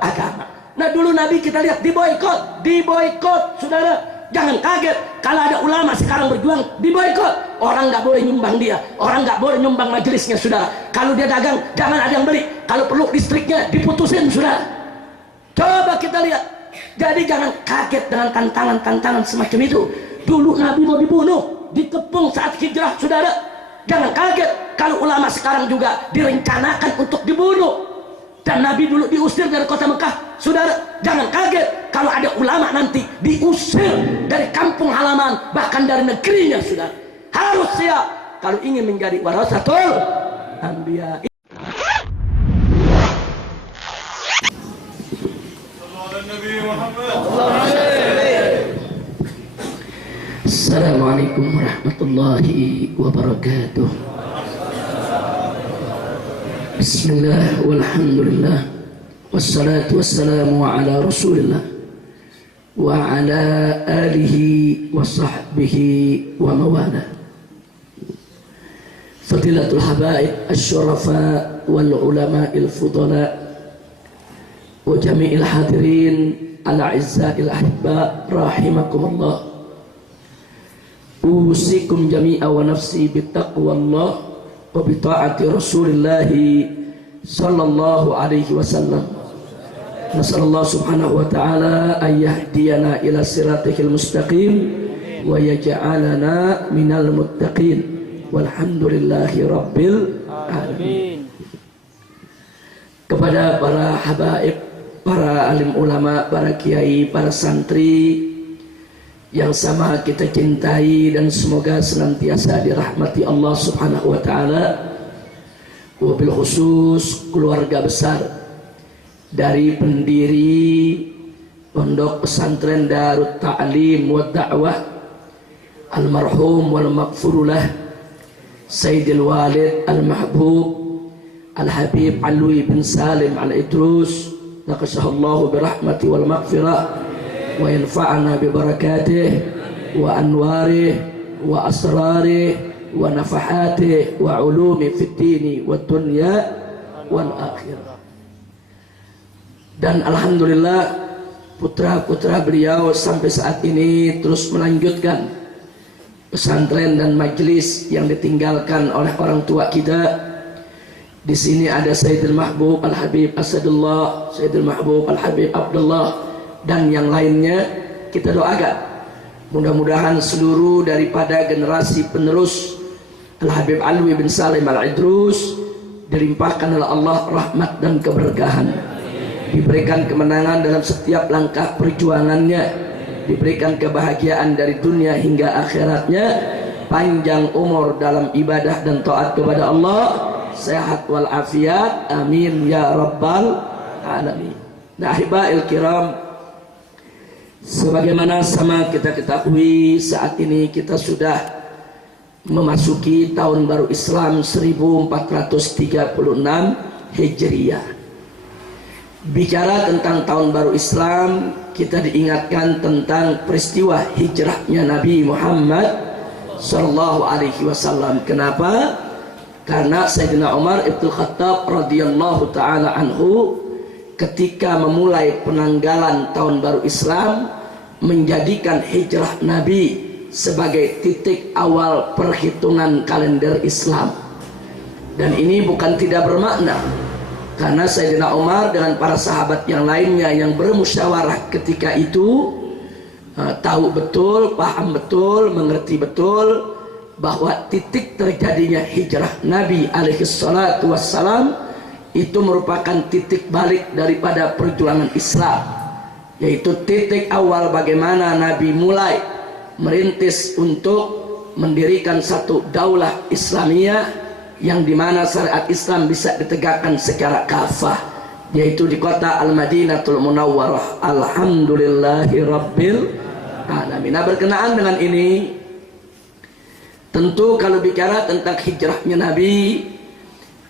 agama. Nah dulu Nabi kita lihat diboikot, saudara. Jangan kaget kalau ada ulama sekarang berjuang diboikot. Orang nggak boleh nyumbang dia, orang nggak boleh nyumbang majelisnya, saudara. Kalau dia dagang, jangan ada yang beli. Kalau perlu listriknya diputusin, saudara. Coba kita lihat. Jadi jangan kaget dengan tantangan-tantangan semacam itu. Dulu Nabi mau dibunuh, dikepung saat hijrah, saudara. Jangan kaget kalau ulama sekarang juga direncanakan untuk dibunuh. Dan Nabi dulu diusir dari kota Mekah, saudara. Jangan kaget kalau ada ulama nanti diusir dari kampung halaman, bahkan dari negerinya, saudara. Harus siap kalau ingin menjadi warasatul anbiya. Assalamualaikum warahmatullahi wabarakatuh. Bismillah walhamdulillah wassalatu wassalamu ala rasulillah wa ala alihi wa sahbihi wa mawala. Fadilatul habaib asy-syurafa wal ulama'il fudala wa jami'il hadirin al-a'izza'il ahibba rahimakumullah. Usikum jami'a wa nafsi bittaqwallah wa bita'ati Rasulillah sallallahu alaihi wasallam. Nasallallahu subhanahu wa ta'ala an yahdiyana ila siratihil mustaqim wa yaj'alana minal muttaqin. Walhamdulillahi rabbil alamin. Kepada para habaib, para alim ulama, para kiai, para santri yang sama kita cintai dan semoga senantiasa dirahmati Allah subhanahu wa ta'ala, wabil khusus keluarga besar dari pendiri Pondok Pesantren Darut Ta'lim wa Da'wah almarhum wal maghfurulah Sayyidil Walid al-Mahbub Al-Habib Alwi bin Salim Al-Idrus, naqashahallahu birahmati wal maghfirah wa yanfa'ana bi barakatih wa anwarih wa asrarih wa nafahatih wa ulumi fid dini wa dunya wal akhirah. Dan alhamdulillah putra-putra beliau sampai saat ini terus melanjutkan pesantren dan majelis yang ditinggalkan oleh orang tua kita. Di sini ada Sayyidul Mahbub Al-Habib Asadullah, Sayyidul Mahbub Al-Habib Abdullah, dan yang lainnya. Kita doakan mudah-mudahan seluruh daripada generasi penerus Al-Habib Alwi bin Salim Al-Idrus dilimpahkan oleh Allah rahmat dan keberkahan, diberikan kemenangan dalam setiap langkah perjuangannya, diberikan kebahagiaan dari dunia hingga akhiratnya, panjang umur dalam ibadah dan taat kepada Allah, sehat wal afiat, amin ya rabbal alamin. Nah, ahibail kiram, sebagaimana sama kita ketahui saat ini kita sudah memasuki tahun baru Islam 1436 Hijriyah. Bicara tentang tahun baru Islam, kita diingatkan tentang peristiwa hijrahnya Nabi Muhammad sallallahu alaihi wasallam. Kenapa? Karena Sayyidina Umar Ibn Khattab radhiyallahu ta'ala anhu ketika memulai penanggalan tahun baru Islam menjadikan hijrah Nabi sebagai titik awal perhitungan kalender Islam. Dan ini bukan tidak bermakna, karena Sayyidina Umar dengan para sahabat yang lainnya yang bermusyawarah ketika itu tahu betul, paham betul, mengerti betul bahwa titik terjadinya hijrah Nabi alaihi salatu wassalam itu merupakan titik balik daripada perjuangan Islam, yaitu titik awal bagaimana Nabi mulai merintis untuk mendirikan satu daulah Islamiyah yang dimana syariat Islam bisa ditegakkan secara kafah, yaitu di kota Al-Madinatul Munawwarah. Alhamdulillahi rabbil alamin. Nah, berkenaan dengan ini, tentu kalau bicara tentang hijrahnya Nabi,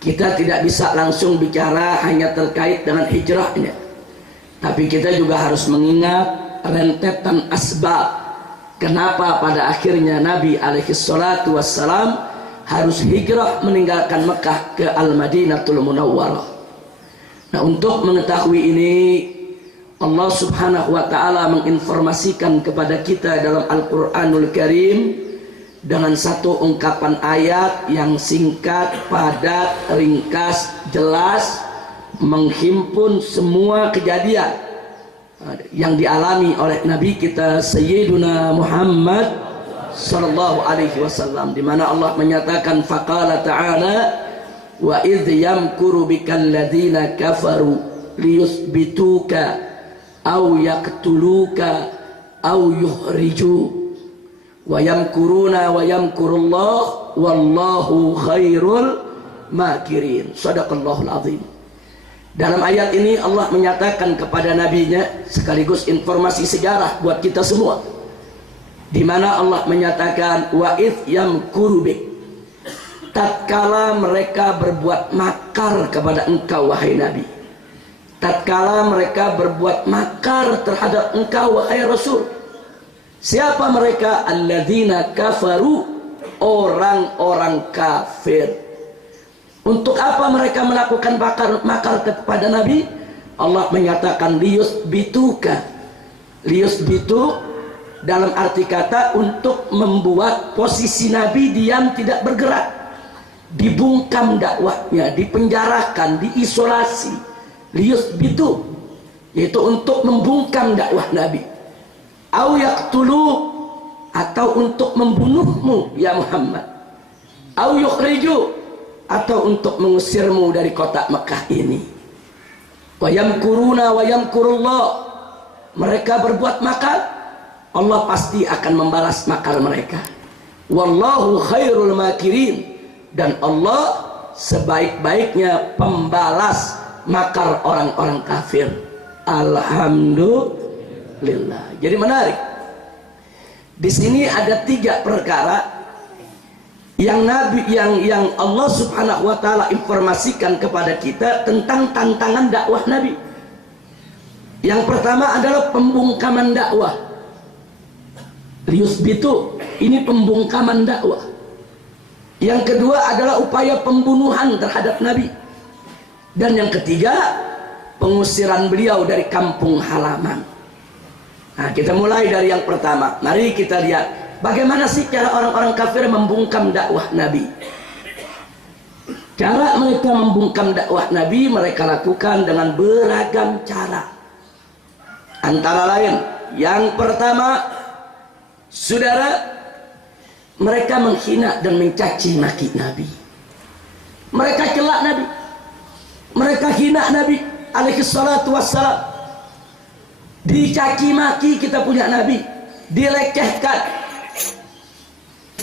kita tidak bisa langsung bicara hanya terkait dengan hijrahnya, tapi kita juga harus mengingat rentetan asbab kenapa pada akhirnya Nabi alaihi salatu wassalam harus hijrah meninggalkan Mekah ke Al-Madinatul Munawwarah. Nah, untuk mengetahui ini, Allah Subhanahu wa ta'ala menginformasikan kepada kita dalam Al-Quranul Karim dengan satu ungkapan ayat yang singkat, padat, ringkas, jelas, menghimpun semua kejadian yang dialami oleh Nabi kita Sayyiduna Muhammad sallallahu alaihi wasallam, di mana Allah menyatakan faqala ta'ala wa idh yamkuru bikal ladzina kafaru liyuthbituka aw yaqtuluka aw yukhriju wa yamkuruna wa yamkurullah wallahu khairul makirin. Shadaqallahul azim. Dalam ayat ini Allah menyatakan kepada nabinya sekaligus informasi sejarah buat kita semua, di mana Allah menyatakan wa idh yamkuru bik, tatkala mereka berbuat makar kepada engkau wahai Nabi, tatkala mereka berbuat makar terhadap engkau wahai Rasul. Siapa mereka? Alladzina kafaru, orang-orang kafir. Untuk apa mereka melakukan makar kepada Nabi? Allah menyatakan liyusbituka. Liyusbitu dalam arti kata untuk membuat posisi Nabi diam tidak bergerak, dibungkam dakwahnya, dipenjarakan, diisolasi. Liyusbitu, yaitu untuk membungkam dakwah Nabi. Au yaqtulu, atau untuk membunuhmu ya Muhammad. Au yukhriju, atau untuk mengusirmu dari kota Mekah ini. Wa yamkuruna wa yamkurullah, mereka berbuat makar, Allah pasti akan membalas makar mereka. Wallahu khairul makirin, dan Allah sebaik-baiknya pembalas makar orang-orang kafir. Alhamdulillah. Jadi menarik. Di sini ada 3 perkara yang Allah Subhanahu wa ta'ala informasikan kepada kita tentang tantangan dakwah Nabi. Yang pertama adalah pembungkaman dakwah. Liyusbitu, ini pembungkaman dakwah. Yang kedua adalah upaya pembunuhan terhadap Nabi. Dan yang ketiga, pengusiran beliau dari kampung halaman. Nah, kita mulai dari yang pertama. Mari kita lihat bagaimana sih cara orang-orang kafir membungkam dakwah Nabi. Cara mereka membungkam dakwah Nabi mereka lakukan dengan beragam cara. Antara lain, yang pertama, saudara, mereka menghina dan mencaci maki Nabi. Mereka celak Nabi, mereka hina Nabi alaihi salatu wassalam. Dicaci maki kita punya Nabi, dilecehkan.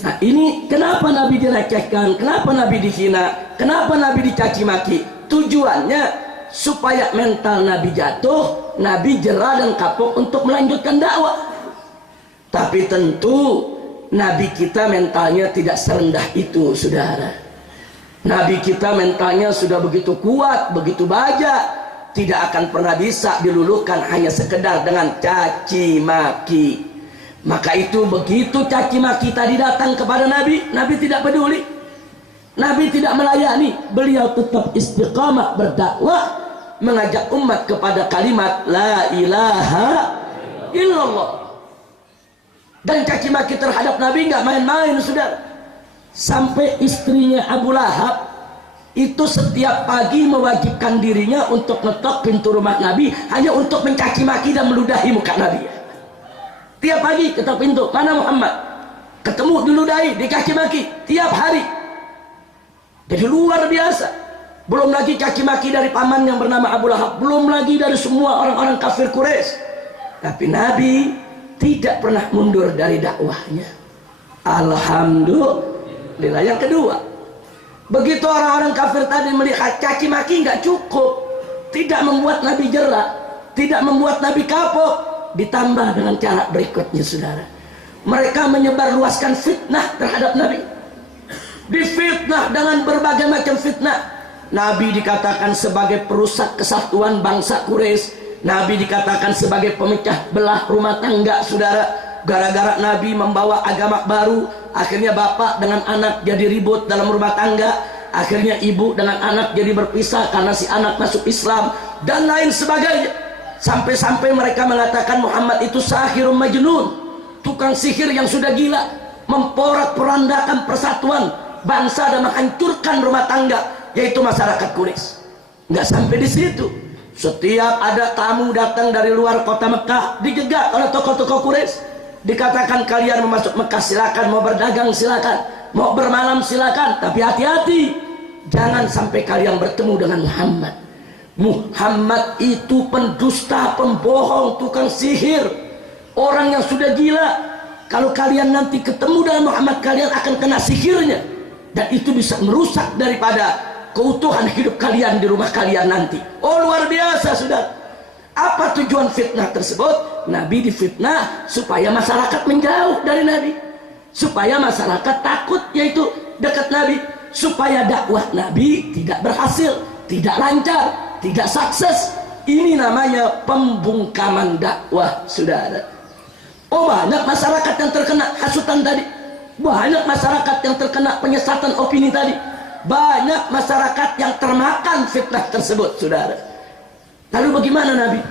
Nah, ini kenapa Nabi dilecehkan, kenapa Nabi dihina, kenapa Nabi dicaci maki? Tujuannya supaya mental Nabi jatuh, Nabi jera dan kapok untuk melanjutkan dakwah. Tapi tentu Nabi kita mentalnya tidak serendah itu, saudara. Nabi kita mentalnya sudah begitu kuat, begitu baja, tidak akan pernah bisa diluluhkan hanya sekedar dengan caci maki. Maka itu begitu caci maki tadi datang kepada Nabi, Nabi tidak peduli, Nabi tidak melayani, beliau tetap istiqamah berdakwah, mengajak umat kepada kalimat la ilaha illallah. Dan caci maki terhadap Nabi nggak main-main, saudara. Sampai istrinya Abu Lahab itu setiap pagi mewajibkan dirinya untuk ngetok pintu rumah Nabi hanya untuk mencaci maki dan meludahi muka Nabi. Tiap pagi ketok pintu, mana Muhammad? Ketemu diludahi, dicaci maki tiap hari. Jadi luar biasa. Belum lagi caci maki dari paman yang bernama Abu Lahab, belum lagi dari semua orang-orang kafir Quraisy. Tapi Nabi tidak pernah mundur dari dakwahnya. Alhamdulillah. Yang kedua, begitu orang-orang kafir tadi melihat caci maki nggak cukup, tidak membuat Nabi jera, tidak membuat Nabi kapok, ditambah dengan cara berikutnya, saudara. Mereka menyebarluaskan fitnah terhadap Nabi. Difitnah dengan berbagai macam fitnah. Nabi dikatakan sebagai perusak kesatuan bangsa Quraisy. Nabi dikatakan sebagai pemecah belah rumah tangga, saudara. Gara-gara Nabi membawa agama baru, akhirnya bapak dengan anak jadi ribut dalam rumah tangga. Akhirnya ibu dengan anak jadi berpisah karena si anak masuk Islam dan lain sebagainya. Sampai-sampai mereka mengatakan Muhammad itu sahirun majnun, tukang sihir yang sudah gila, memporak-porandakan persatuan bangsa dan menghancurkan rumah tangga, yaitu masyarakat Quraisy. Nggak sampai di situ. Setiap ada tamu datang dari luar kota Mekah, dijegat oleh tokoh-tokoh Quraisy. Dikatakan kalian mau masuk Mekah silakan, mau berdagang silakan, mau bermalam silakan, tapi hati-hati, jangan sampai kalian bertemu dengan Muhammad. Muhammad itu pendusta, pembohong, tukang sihir, orang yang sudah gila. Kalau kalian nanti ketemu dengan Muhammad, kalian akan kena sihirnya, dan itu bisa merusak daripada keutuhan hidup kalian di rumah kalian nanti. Oh, luar biasa, saudara. Apa tujuan fitnah tersebut? Nabi difitnah supaya masyarakat menjauh dari Nabi, supaya masyarakat takut, yaitu dekat Nabi, supaya dakwah Nabi tidak berhasil, tidak lancar, tidak sukses. Ini namanya pembungkaman dakwah, saudara. Oh, banyak masyarakat yang terkena hasutan tadi, banyak masyarakat yang terkena penyesatan opini tadi, banyak masyarakat yang termakan fitnah tersebut, saudara. Lalu bagaimana Nabi?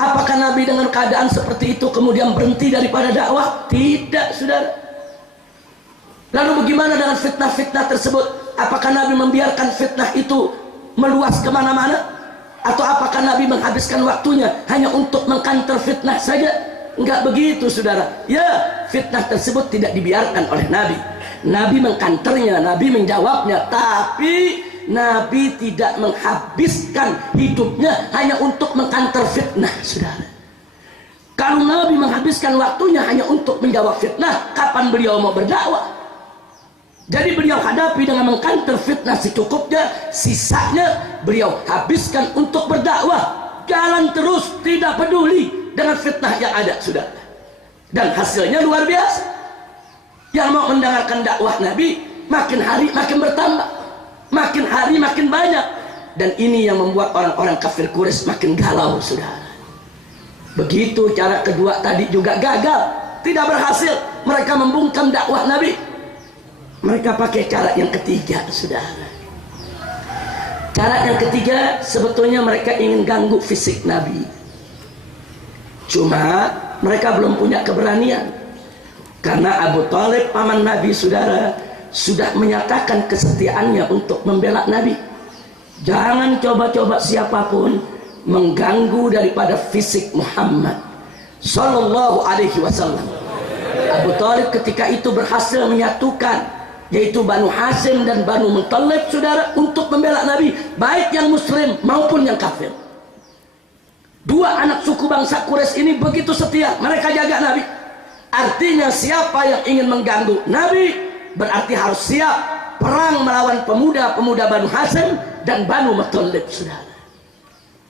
Apakah Nabi dengan keadaan seperti itu kemudian berhenti daripada dakwah? Tidak, saudara. Lalu bagaimana dengan fitnah-fitnah tersebut? Apakah Nabi membiarkan fitnah itu meluas kemana-mana? Atau apakah Nabi menghabiskan waktunya hanya untuk mengkanter fitnah saja? Enggak begitu, saudara. Ya, fitnah tersebut tidak dibiarkan oleh Nabi. Nabi mengkanternya, Nabi menjawabnya, tapi Nabi tidak menghabiskan hidupnya hanya untuk mengkanter fitnah, saudara. Kalau Nabi menghabiskan waktunya hanya untuk menjawab fitnah, kapan beliau mau berdakwah? Jadi beliau hadapi dengan mengkanter fitnah secukupnya, sisanya beliau habiskan untuk berdakwah. Jalan terus, tidak peduli dengan fitnah yang ada, saudara. Dan hasilnya luar biasa. Yang mau mendengarkan dakwah Nabi makin hari makin bertambah, makin hari makin banyak. Dan ini yang membuat orang-orang kafir Quraisy makin galau, saudara. Begitu cara kedua tadi juga gagal, tidak berhasil. Mereka membungkam dakwah Nabi. Mereka pakai cara yang ketiga, saudara. Cara yang ketiga sebetulnya mereka ingin ganggu fisik Nabi. Cuma mereka belum punya keberanian, karena Abu Thalib paman Nabi, saudara, sudah menyatakan kesetiaannya untuk membela Nabi. Jangan coba-coba siapapun mengganggu daripada fisik Muhammad Sallallahu Alaihi Wasallam. Abu Thalib ketika itu berhasil menyatukan, yaitu Banu Hashim dan Banu Muttalib, saudara, untuk membela Nabi, baik yang muslim maupun yang kafir. Dua anak suku bangsa Quraisy ini begitu setia, mereka jaga Nabi. Artinya siapa yang ingin mengganggu Nabi berarti harus siap perang melawan pemuda-pemuda Banu Hashim dan Banu Muttalib, saudara.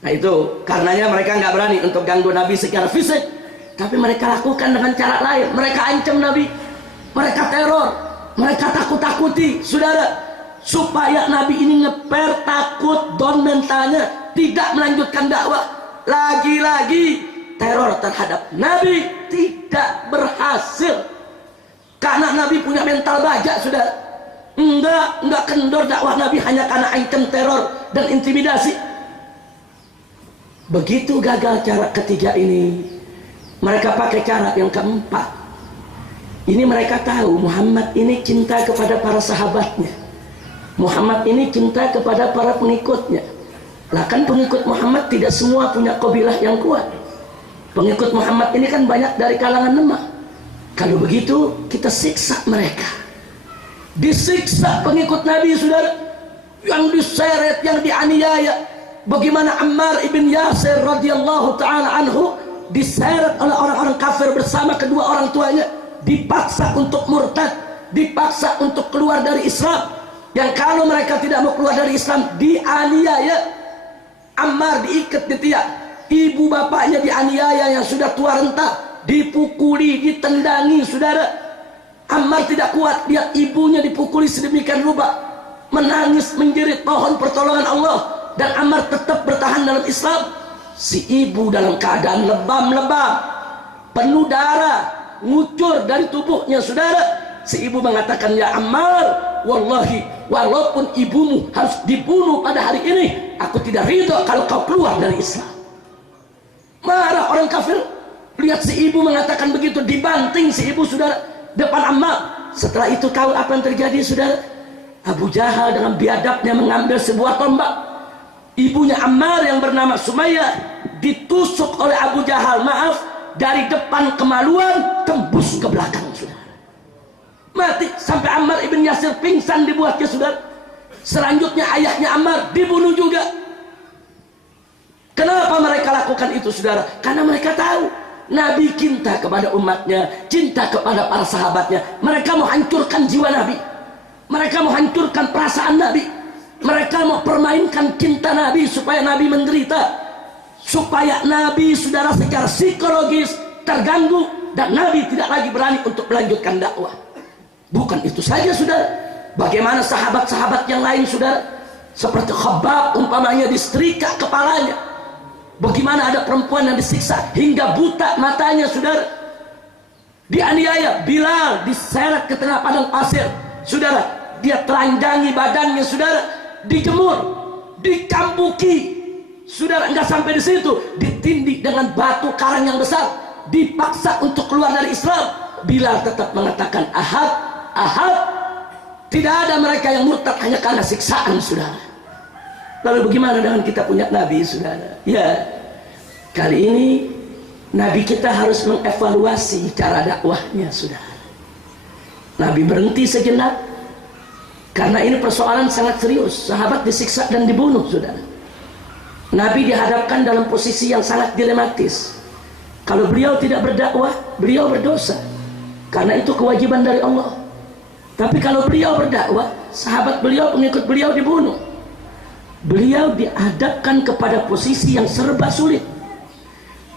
Nah itu karenanya mereka nggak berani untuk ganggu Nabi secara fisik, tapi mereka lakukan dengan cara lain. Mereka ancam Nabi, mereka teror, mereka takut-takuti, saudara, supaya Nabi ini ngeper, takut, down mentalnya, tidak melanjutkan dakwah. Lagi-lagi teror terhadap Nabi tidak berhasil, karena Nabi punya mental baja, saudara. Enggak kendor dakwah Nabi hanya karena ancam, teror dan intimidasi. Begitu gagal cara ketiga ini, mereka pakai cara yang keempat. Ini mereka tahu Muhammad ini cinta kepada para sahabatnya, Muhammad ini cinta kepada para pengikutnya. Lah kan pengikut Muhammad tidak semua punya qabilah yang kuat. Pengikut Muhammad ini kan banyak dari kalangan lemah. Kalau begitu kita siksa mereka. Disiksa pengikut Nabi, saudara, yang diseret, yang dianiaya. Bagaimana Ammar ibn Yasir radhiyallahu ta'ala anhu diseret oleh orang-orang kafir bersama kedua orang tuanya, dipaksa untuk murtad, dipaksa untuk keluar dari Islam. Yang kalau mereka tidak mau keluar dari Islam, dianiaya. Ammar diikat di tiang, ibu bapaknya dianiaya yang sudah tua renta, dipukuli, ditendangi, saudara. Ammar tidak kuat lihat ibunya dipukuli sedemikian rupa, menangis menjerit mohon pertolongan Allah, dan Ammar tetap bertahan dalam Islam. Si ibu dalam keadaan lebam-lebam, penuh darah ngucur dari tubuhnya, saudara. si ibu mengatakan, ya Ammar, wallahi walaupun ibumu harus dibunuh pada hari ini, aku tidak ridho kalau kau keluar dari Islam. Marah orang kafir. Lihat si ibu mengatakan begitu, dibanting si ibu, saudara, depan Ammar. Setelah itu tahu apa yang terjadi, saudara? Abu Jahal dengan biadabnya mengambil sebuah tombak. Ibunya Ammar yang bernama Sumayyah ditusuk oleh Abu Jahal, maaf, dari depan kemaluan tembus ke belakang, saudara. Mati sampai Ammar ibn Yasir pingsan dibuatnya, saudara. Selanjutnya ayahnya Ammar dibunuh juga. Kenapa mereka lakukan itu, saudara? Karena mereka tahu Nabi cinta kepada umatnya, cinta kepada para sahabatnya. Mereka mau hancurkan jiwa Nabi, mereka mau hancurkan perasaan Nabi, mereka mau permainkan cinta Nabi supaya Nabi menderita, supaya Nabi, saudara, secara psikologis terganggu dan Nabi tidak lagi berani untuk melanjutkan dakwah. Bukan itu saja, saudara. Bagaimana sahabat-sahabat yang lain, saudara, seperti Khabbab umpamanya disetrika kepalanya. Bagaimana ada perempuan yang disiksa hingga buta matanya, saudara. Dianiaya. Bilal diseret ke tengah padang pasir, saudara. Dia telanjangi badannya, saudara. Dijemur, dicambuki, saudara. Enggak sampai di situ, ditindih dengan batu karang yang besar, dipaksa untuk keluar dari Islam. Bilal tetap mengatakan ahad, ahad. Tidak ada mereka yang murtad hanya karena siksaan, saudara. Lalu bagaimana dengan kita punya Nabi, saudara? Ya, kali ini Nabi kita harus mengevaluasi cara dakwahnya, saudara. Nabi berhenti sejenak karena ini persoalan sangat serius. Sahabat disiksa dan dibunuh, saudara. Nabi dihadapkan dalam posisi yang sangat dilematis. Kalau beliau tidak berdakwah, beliau berdosa, karena itu kewajiban dari Allah. Tapi kalau beliau berdakwah, sahabat beliau, pengikut beliau dibunuh. Beliau dihadapkan kepada posisi yang serba sulit.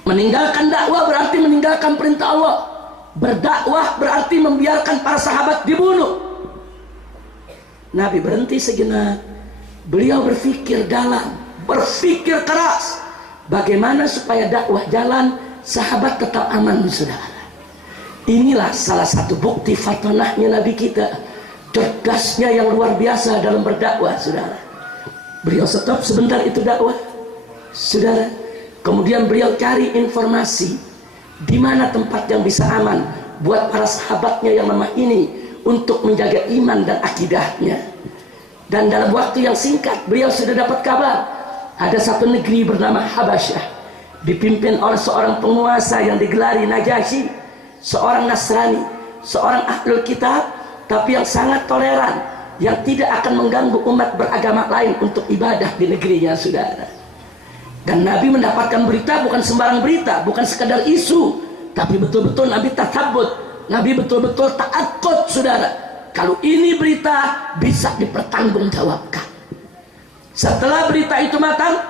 Meninggalkan dakwah berarti meninggalkan perintah Allah. Berdakwah berarti membiarkan para sahabat dibunuh. Nabi berhenti sejenak. Beliau berpikir dalam, berpikir keras, bagaimana supaya dakwah jalan, sahabat tetap aman, saudara. Inilah salah satu bukti fatonahnya Nabi kita, cerdasnya yang luar biasa dalam berdakwah, saudara. Beliau stop sebentar itu dakwah, saudara. Kemudian beliau cari informasi di mana tempat yang bisa aman buat para sahabatnya yang lemah ini untuk menjaga iman dan akidahnya. Dan dalam waktu yang singkat beliau sudah dapat kabar ada satu negeri bernama Habasyah, dipimpin oleh seorang penguasa yang digelari Najasyi, seorang Nasrani, seorang ahlul kitab, tapi yang sangat toleran, yang tidak akan mengganggu umat beragama lain untuk ibadah di negerinya, saudara. Dan Nabi mendapatkan berita bukan sembarang berita, bukan sekadar isu, tapi betul-betul Nabi tatabut, Nabi betul-betul ta'aqqud, saudara. Kalau ini berita bisa dipertanggungjawabkan. Setelah berita itu matang,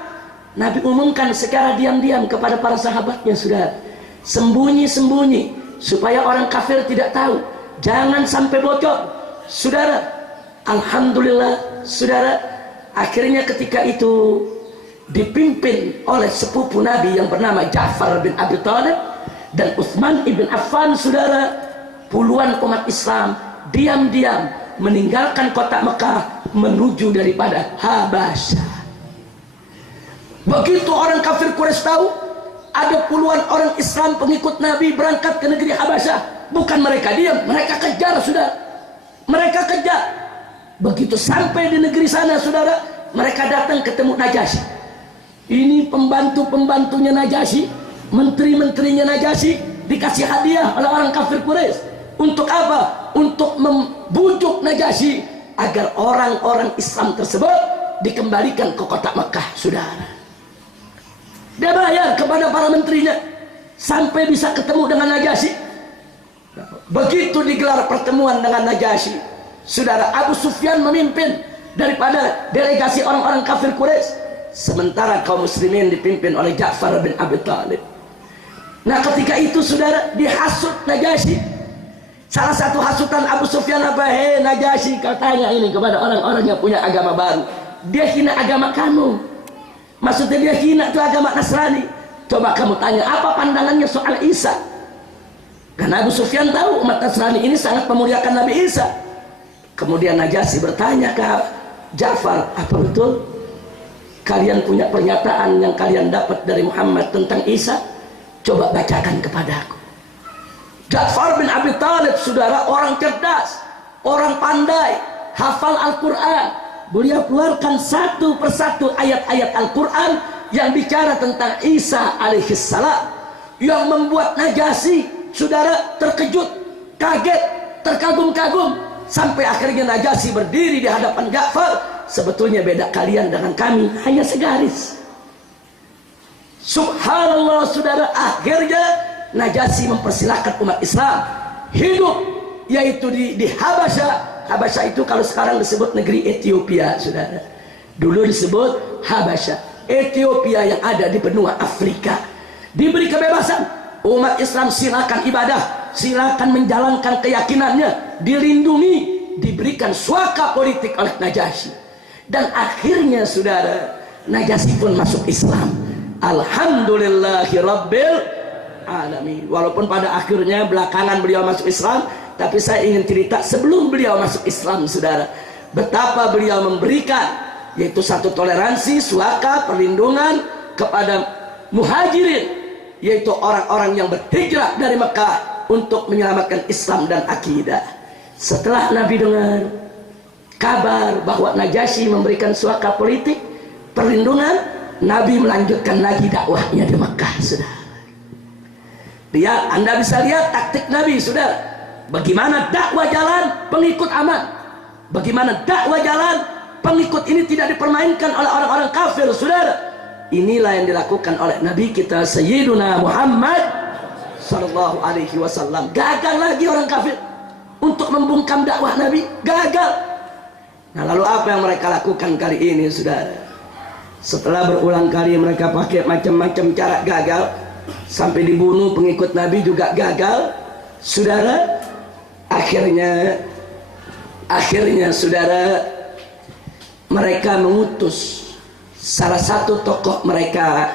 Nabi umumkan secara diam-diam kepada para sahabatnya, saudara. Sembunyi-sembunyi supaya orang kafir tidak tahu, jangan sampai bocor, saudara. Alhamdulillah, saudara, akhirnya ketika itu dipimpin oleh sepupu Nabi yang bernama Ja'far bin Abi Thalib dan Utsman ibn Affan, saudara, puluhan umat Islam diam-diam meninggalkan kota Mekah menuju daripada Habasyah. Begitu orang kafir Quraisy tahu ada puluhan orang Islam pengikut Nabi berangkat ke negeri Habasyah, bukan mereka diam, mereka kejar, saudara. Mereka kejar. Begitu sampai di negeri sana, saudara, mereka datang ketemu Najasyi. Ini pembantu-pembantunya Najasyi, menteri-menterinya Najasyi, dikasih hadiah oleh orang kafir Quraisy. Untuk apa? Untuk membujuk Najasyi agar orang-orang Islam tersebut dikembalikan ke kota Mekah, saudara. Dia bayar kepada para menterinya sampai bisa ketemu dengan Najasyi. Begitu digelar pertemuan dengan Najasyi, saudara, Abu Sufyan memimpin daripada delegasi orang-orang kafir Quraisy, sementara kaum muslimin dipimpin oleh Ja'far bin Abi Thalib. Nah, ketika itu, saudara, dihasut Najasyi. Salah satu hasutan Abu Sufyan apa? Hei Najasyi, kau tanya ini kepada orang-orang yang punya agama baru, dia hina agama kamu. Maksudnya dia hina itu agama Nasrani. Coba kamu tanya apa pandangannya soal Isa. Karena Abu Sufyan tahu umat Nasrani ini sangat memuliakan Nabi Isa. Kemudian Najasyi bertanya ke Ja'far, apa betul kalian punya pernyataan yang kalian dapat dari Muhammad tentang Isa? Coba bacakan kepadaku. Ja'far bin Abi Thalib, saudara, orang cerdas, orang pandai, hafal Al-Quran. Beliau keluarkan satu persatu ayat-ayat Al-Quran yang bicara tentang Isa alaihissalam, yang membuat Najasyi, saudara, terkejut, kaget, terkagum-kagum, sampai akhirnya Najasyi berdiri di hadapan Ja'far. Sebetulnya beda kalian dengan kami hanya segaris. Subhanallah, saudara, akhirnya Najasyi mempersilahkan umat Islam hidup, yaitu di Habasyah. Habasyah itu kalau sekarang disebut negeri Ethiopia, saudara. Dulu disebut Habasyah. Ethiopia yang ada di benua Afrika. Diberi kebebasan, umat Islam silakan ibadah, silakan menjalankan keyakinannya, dilindungi, diberikan suaka politik oleh Najasyi. Dan akhirnya, saudara, Najasyi pun masuk Islam. Alhamdulillahirabbil alamin. Walaupun pada akhirnya belakangan beliau masuk Islam, tapi saya ingin cerita sebelum beliau masuk Islam, saudara, betapa beliau memberikan, yaitu satu toleransi, suaka, perlindungan kepada muhajirin, yaitu orang-orang yang berhijrah dari Mekah untuk menyelamatkan Islam dan akidah. Setelah Nabi dengar kabar bahwa Najasyi memberikan suaka politik, perlindungan, Nabi melanjutkan lagi dakwahnya di Mekah, saudara. Anda bisa lihat taktik Nabi, saudara. Bagaimana dakwah jalan, pengikut aman. Bagaimana dakwah jalan, pengikut ini tidak dipermainkan oleh orang-orang kafir, saudara. Inilah yang dilakukan oleh Nabi kita Sayyiduna Muhammad sallallahu alaihi wasallam. Gagal lagi orang kafir untuk membungkam dakwah Nabi, gagal. Nah, lalu apa yang mereka lakukan kali ini, saudara? Setelah berulang kali mereka pakai macam-macam cara gagal, sampai dibunuh pengikut Nabi juga gagal, saudara. Akhirnya, saudara, mereka mengutus salah satu tokoh mereka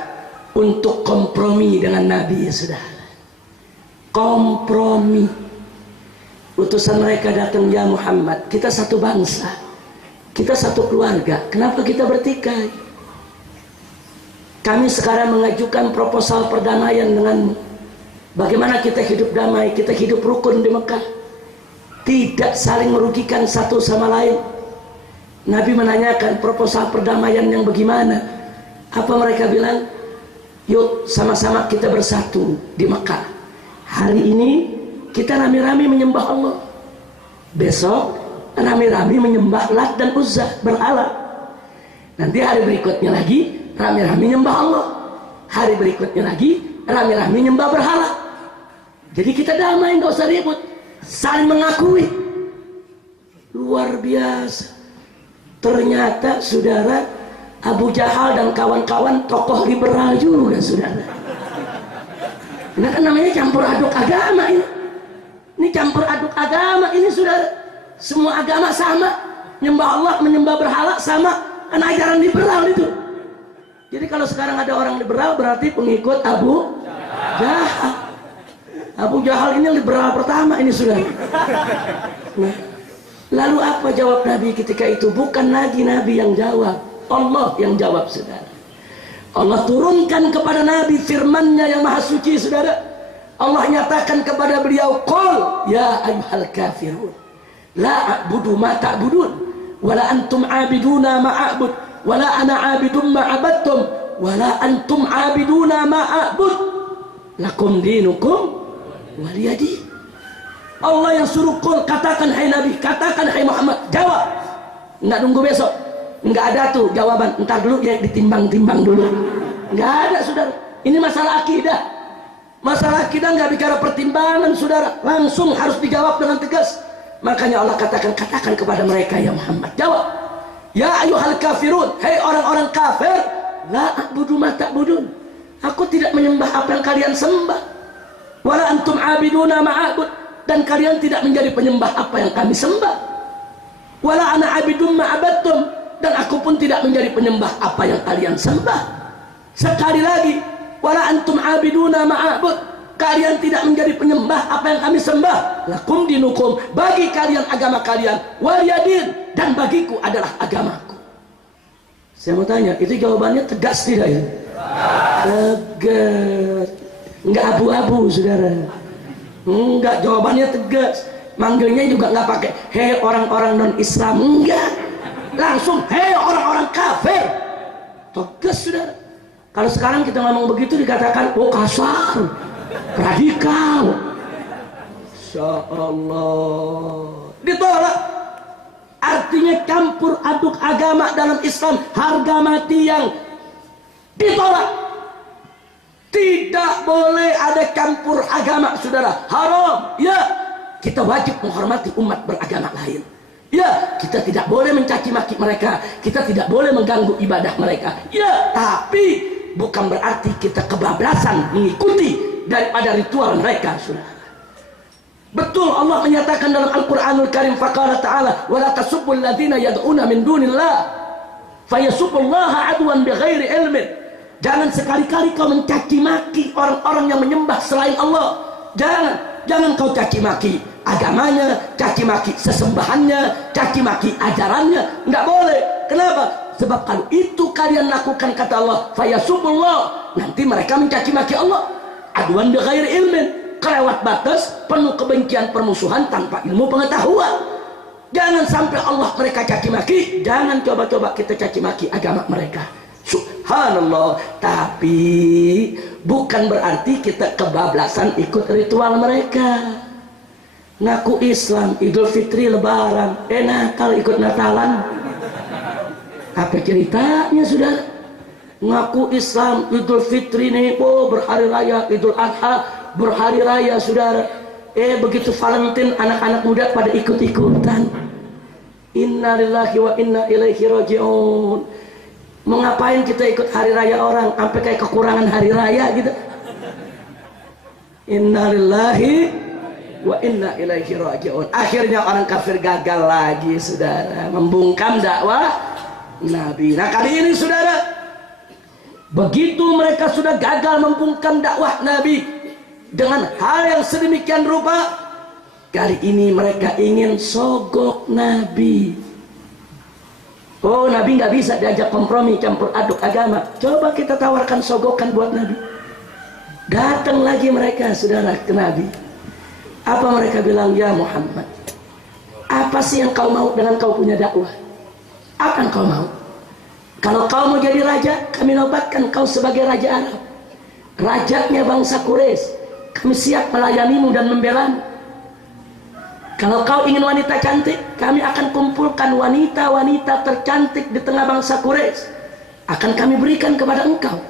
untuk kompromi dengan Nabi, ya saudara. Kompromi. Utusan mereka datang, ya Muhammad, kita satu bangsa, kita satu keluarga, kenapa kita bertikai? Kami sekarang mengajukan proposal perdamaian denganmu. Bagaimana kita hidup damai, kita hidup rukun di Mekah, tidak saling merugikan satu sama lain. Nabi menanyakan proposal perdamaian yang bagaimana. Apa mereka bilang? Yuk sama-sama kita bersatu di Mekah. Hari ini kita rame-rame menyembah Allah, besok rame-rame menyembah Lat dan Uzza, berhala. Nanti hari berikutnya lagi rame-rame nyembah Allah, hari berikutnya lagi rame-rame nyembah berhala. Jadi kita damai, nggak usah ribut, saling mengakui. Luar biasa. Ternyata, saudara, Abu Jahal dan kawan-kawan tokoh liberal juga, saudara. Ini kan namanya campur aduk agama ini. Ini campur aduk agama ini, saudara. Semua agama sama, nyembah Allah, menyembah berhala sama, kan ajaran liberal itu. Jadi kalau sekarang ada orang liberal berarti pengikut Abu Jahal. Abu Jahal ini liberal pertama ini, sudah. Nah, lalu apa jawab Nabi ketika itu? Bukan lagi Nabi yang jawab, Allah yang jawab, saudara. Allah turunkan kepada Nabi firman-Nya yang maha suci, saudara. Allah nyatakan kepada beliau, qul ya ayyuhal kafirun la a'budu ma ta'budun wala antum 'abiduna ma a'bud wala ana 'abidum ma 'abadtum wala antum 'abiduna ma a'bud lakum dinukum waliyadi. Allah yang suruh qul, katakan hai Nabi, katakan hai Muhammad, jawab. Enggak nunggu besok, enggak ada tuh jawaban, entar dulu ya, ditimbang-timbang dulu. Enggak ada, saudara. Ini masalah akidah. Masalah akidah nggak bicara pertimbangan, saudara, langsung harus dijawab dengan tegas. Makanya Allah katakan kepada mereka, ya Muhammad, jawab. Ya ayyuhal kafirun, hei orang-orang kafir, la a'budu ma ta'budun, aku tidak menyembah apa yang kalian sembah. Wala antum 'abiduna ma a'bud, dan kalian tidak menjadi penyembah apa yang kami sembah. Wala ana 'abidum ma 'abadtum, dan aku pun tidak menjadi penyembah apa yang kalian sembah. Sekali lagi, wala antum 'abiduna ma a'bud, kalian tidak menjadi penyembah apa yang kami sembah. Lakum dinukum, bagi kalian agama kalian, waliyadin, dan bagiku adalah agamaku. Saya mau tanya, itu jawabannya tegas tidak ya? Tegas, nggak abu-abu saudara. Enggak, jawabannya tegas. Manggilnya juga nggak pakai hei orang-orang non Islam, enggak, langsung hei orang-orang kafir. Tegas saudara. Kalau sekarang kita ngomong begitu dikatakan oh kasar, radikal. Insya Allah ditolak. Artinya campur aduk agama dalam Islam harga mati yang ditolak. Tidak boleh ada campur agama saudara, haram. Ya, kita wajib menghormati umat beragama lain. Ya, kita tidak boleh mencaci maki mereka, kita tidak boleh mengganggu ibadah mereka. Ya, tapi bukan berarti kita kebablasan mengikuti daripada ritual mereka saudara. Betul Allah menyatakan dalam Al-Quranul Karim, faqala ta'ala wala tasubbul ladzina yad'una min dunillah fayasubbullaha adwan bighairi ilmin. Jangan sekali-kali kau mencaci maki orang-orang yang menyembah selain Allah. Jangan kau caci maki agamanya, caci maki sesembahannya, caci maki ajarannya, enggak boleh. Kenapa? Sebab kalau itu kalian lakukan, kata Allah, fayasubullah, nanti mereka mencaci maki Allah adwan bighairi ilmin, kelewat batas, penuh kebencian, permusuhan tanpa ilmu pengetahuan. Jangan sampai Allah mereka caci maki, jangan coba-coba kita caci maki agama mereka. Subhanallah. Tapi bukan berarti kita kebablasan ikut ritual mereka. Ngaku Islam, Idul Fitri, Lebaran, Natal ikut Natalan. Apa ceritanya saudara? Ngaku Islam, Idul Fitri nih, oh berhari raya, Idul Adha berhari raya saudara. Begitu Valentine anak-anak muda pada ikut-ikutan. Innalillahi wa inna ilaihi raji'un. Mau ngapain kita ikut hari raya orang sampai kayak kekurangan hari raya gitu? Innalillahi wa inna ilaihi raji'un. Akhirnya orang kafir gagal lagi saudara, membungkam dakwah Nabi. Nah kali ini saudara, begitu mereka sudah gagal membungkam dakwah Nabi dengan hal yang sedemikian rupa, kali ini mereka ingin sogok Nabi. Oh, Nabi nggak bisa diajak kompromi campur aduk agama. Coba kita tawarkan sogokan buat Nabi. Datang lagi mereka saudara ke Nabi. Apa mereka bilang? Ya Muhammad, apa sih yang kau mau dengan kau punya dakwah? Apa yang kau mau? Kalau kau mau jadi raja, kami nobatkan kau sebagai raja Arab, rajanya bangsa Quraisy. Kami siap melayanimu dan membelamu. Kalau kau ingin wanita cantik, kami akan kumpulkan wanita-wanita tercantik di tengah bangsa Quraisy, akan kami berikan kepada engkau.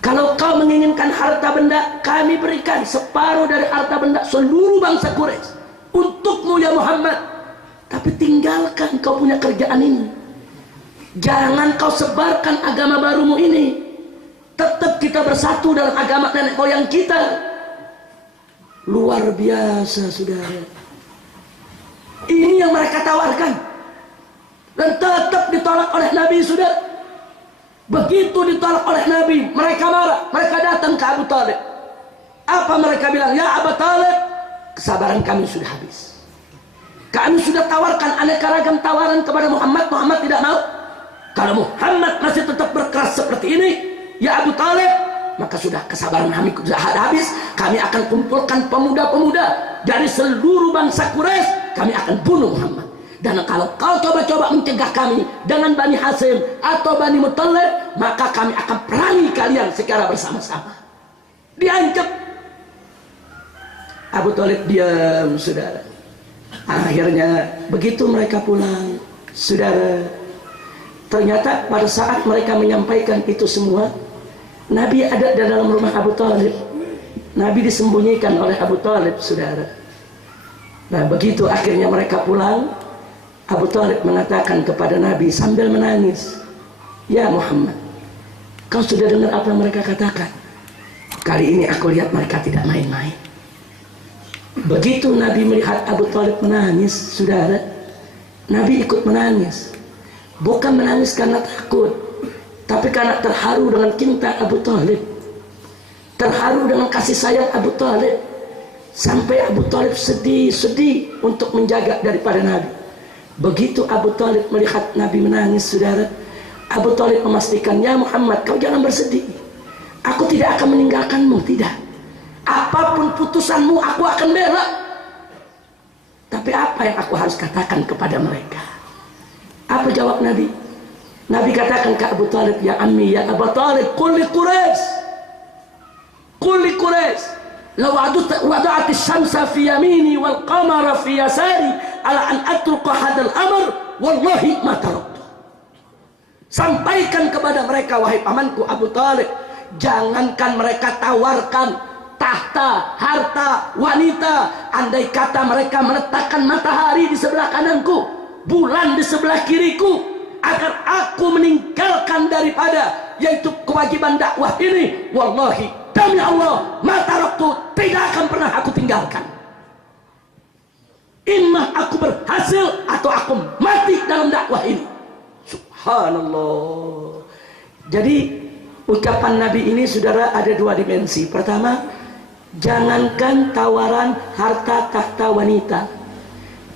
Kalau kau menginginkan harta benda, kami berikan separuh dari harta benda seluruh bangsa Quraisy untukmu ya Muhammad. Tapi tinggalkan kau punya kerjaan ini. Jangan kau sebarkan agama barumu ini. Tetap kita bersatu dalam agama nenek moyang kita. Luar biasa saudara. Ini yang mereka tawarkan, dan tetap ditolak oleh Nabi saudara. Begitu ditolak oleh Nabi, mereka marah. Mereka datang ke Abu Talib. Apa mereka bilang? Ya Abu Talib, kesabaran kami sudah habis. Kami sudah tawarkan aneka ragam tawaran kepada Muhammad, Muhammad tidak mau. Kalau Muhammad masih tetap berkeras seperti ini, ya Abu Talib, maka sudah kesabaran kami sudah habis. Kami akan kumpulkan pemuda-pemuda dari seluruh bangsa Quraisy, kami akan bunuh Muhammad. Dan kalau kau coba-coba mencegah kami dengan Bani Hasyim atau Bani Muttalib, maka kami akan perangi kalian secara bersama-sama. Diancam. Abu Talib diam saudara. Akhirnya begitu mereka pulang saudara, ternyata pada saat mereka menyampaikan itu semua, Nabi ada di dalam rumah Abu Talib. Nabi disembunyikan oleh Abu Talib saudara. Nah begitu akhirnya mereka pulang, Abu Talib mengatakan kepada Nabi sambil menangis, ya Muhammad, kau sudah dengar apa mereka katakan? Kali ini aku lihat mereka tidak main-main. Begitu Nabi melihat Abu Talib menangis saudara, Nabi ikut menangis. Bukan menangis karena takut, tapi karena terharu dengan cinta Abu Talib. terharu dengan kasih sayang Abu Thalib, sampai Abu Thalib sedih untuk menjaga daripada Nabi. Begitu Abu Thalib melihat Nabi menangis, saudara, Abu Thalib memastikan, ya Muhammad, kau jangan bersedih, aku tidak akan meninggalkanmu, tidak. Apapun putusanmu aku akan bela. Tapi apa yang aku harus katakan kepada mereka? Apa jawab Nabi? Nabi katakan ke Abu Thalib, ya ammi, ya Abu Thalib, qul li Quraish, law wada'at asy-syamsa fi yamini wal qamara fi yasari ala an atruqa hadzal amr, wallahi ma taraktu. Sampaikan kepada mereka, wahai pamanku Abu Thalib, jangankan mereka tawarkan tahta, harta, wanita, andai kata mereka meletakkan matahari di sebelah kananku, bulan di sebelah kiriku, agar aku meninggalkan daripada yaitu kewajiban dakwah ini, wallahi, demi Allah, mata waktu tidak akan pernah aku tinggalkan. Imma aku berhasil atau aku mati dalam dakwah ini. Subhanallah. Jadi ucapan Nabi ini, saudara, ada dua dimensi. Pertama, jangankan tawaran harta, tahta, wanita,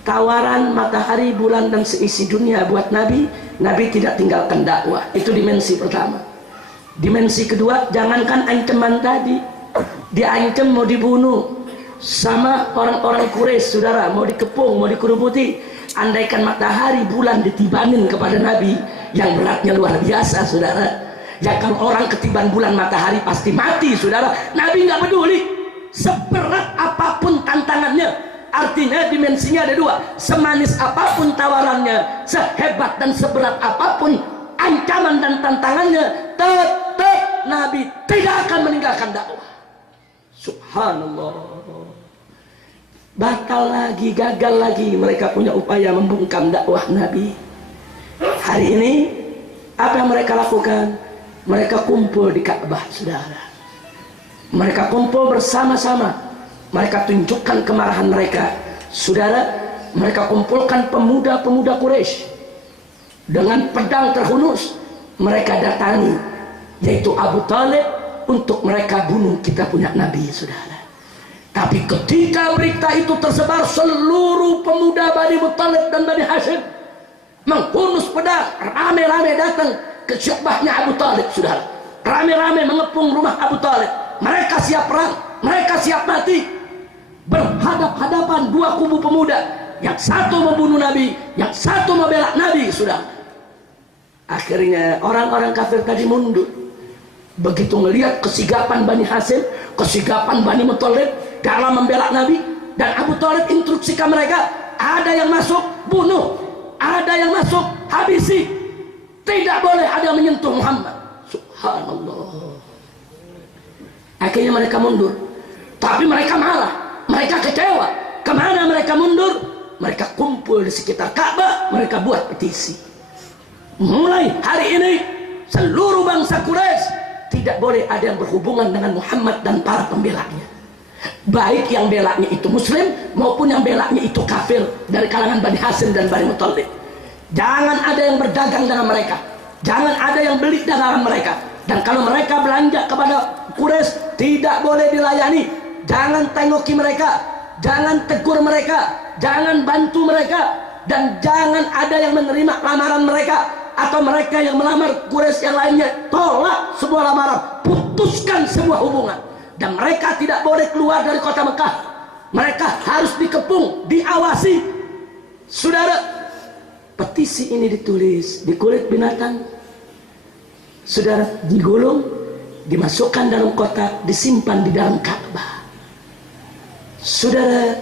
tawaran matahari, bulan, dan seisi dunia buat Nabi, Nabi tidak tinggalkan dakwah. Itu dimensi pertama. Dimensi kedua, jangankan ancaman tadi, diancam mau dibunuh sama orang-orang Quraisy, saudara, mau dikepung, mau dikerubuti. Andaikan matahari, bulan ditibanin kepada Nabi, yang beratnya luar biasa, saudara. Ya kalau orang ketiban bulan matahari pasti mati, saudara. Nabi nggak peduli seberat apapun tantangannya. Artinya dimensinya ada dua. Semanis apapun tawarannya, sehebat dan seberat apapun ancaman dan tantangannya, tetap Nabi tidak akan meninggalkan dakwah. Subhanallah. Batal lagi, gagal lagi mereka punya upaya membungkam dakwah Nabi. Hari ini apa yang mereka lakukan? Mereka kumpul di Ka'bah, saudara. Mereka kumpul bersama-sama. Mereka tunjukkan kemarahan mereka, saudara. Mereka kumpulkan pemuda-pemuda Quraisy dengan pedang terhunus. Mereka datangi yaitu Abu Thalib untuk mereka bunuh kita punya Nabi, saudara. Tapi ketika berita itu tersebar, seluruh pemuda Bani Muttalib dan Bani Hashim menghunus pedang, rame-rame datang ke syabahnya Abu Thalib, saudara. Rame-rame mengepung rumah Abu Thalib. Mereka siap perang, mereka siap mati. Berhadap-hadapan dua kubu pemuda, yang satu membunuh Nabi, yang satu membela Nabi, sudah. Akhirnya orang-orang kafir tadi mundur. Begitu melihat kesigapan Bani Hashim, kesigapan Bani Muttalib dalam membela Nabi, dan Abu Thalib instruksikan mereka, ada yang masuk bunuh, ada yang masuk habisi, tidak boleh ada yang menyentuh Muhammad. Subhanallah. Akhirnya mereka mundur, tapi mereka marah, mereka kecewa. Kemana mereka mundur? Mereka kumpul di sekitar Ka'bah, mereka buat petisi. Mulai hari ini seluruh bangsa Quraisy tidak boleh ada yang berhubungan dengan Muhammad dan para pembelanya, baik yang belanya itu muslim maupun yang belanya itu kafir dari kalangan Bani Hashim dan Bani Muttalib. Jangan ada yang berdagang dengan mereka, jangan ada yang beli dagangan mereka, dan kalau mereka belanja kepada Quraisy tidak boleh dilayani. Jangan tengoki mereka, jangan tegur mereka, jangan bantu mereka, dan jangan ada yang menerima lamaran mereka atau mereka yang melamar Quraisy yang lainnya. Tolak semua lamaran, putuskan semua hubungan, dan mereka tidak boleh keluar dari kota Mekah. Mereka harus dikepung, diawasi. Saudara, petisi ini ditulis di kulit binatang, saudara, digulung, dimasukkan dalam kotak, disimpan di dalam Ka'bah. Saudara,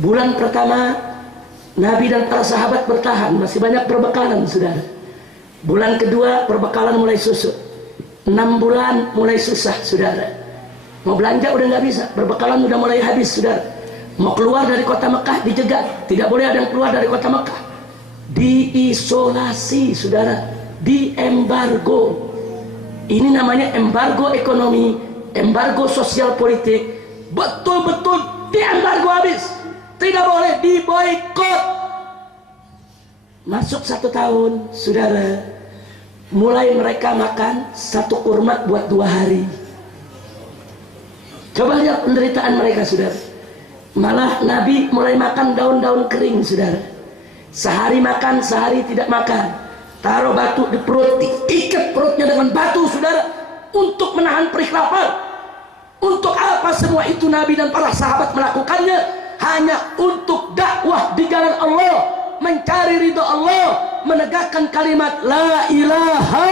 bulan pertama Nabi dan para sahabat bertahan, masih banyak perbekalan, saudara. Bulan kedua perbekalan mulai susut. 6 bulan mulai susah, saudara. Mau belanja udah nggak bisa, perbekalan udah mulai habis, saudara. Mau keluar dari kota Mekah dijegat, tidak boleh ada yang keluar dari kota Mekah. Diisolasi, saudara, diembargo. Ini namanya embargo ekonomi, embargo sosial politik. Betul-betul diembargo habis, tidak boleh, diboikot. Masuk 1 tahun, saudara, mulai mereka makan 1 kurma buat 2 hari. Coba lihat penderitaan mereka, saudara. Malah Nabi mulai makan daun-daun kering, saudara. Sehari makan, sehari tidak makan. Taruh batu di perut, diikat perutnya dengan batu, saudara, untuk menahan perih lapar. Untuk apa semua itu Nabi dan para sahabat melakukannya? Hanya untuk dakwah di jalan Allah, mencari ridho Allah, menegakkan kalimat la ilaha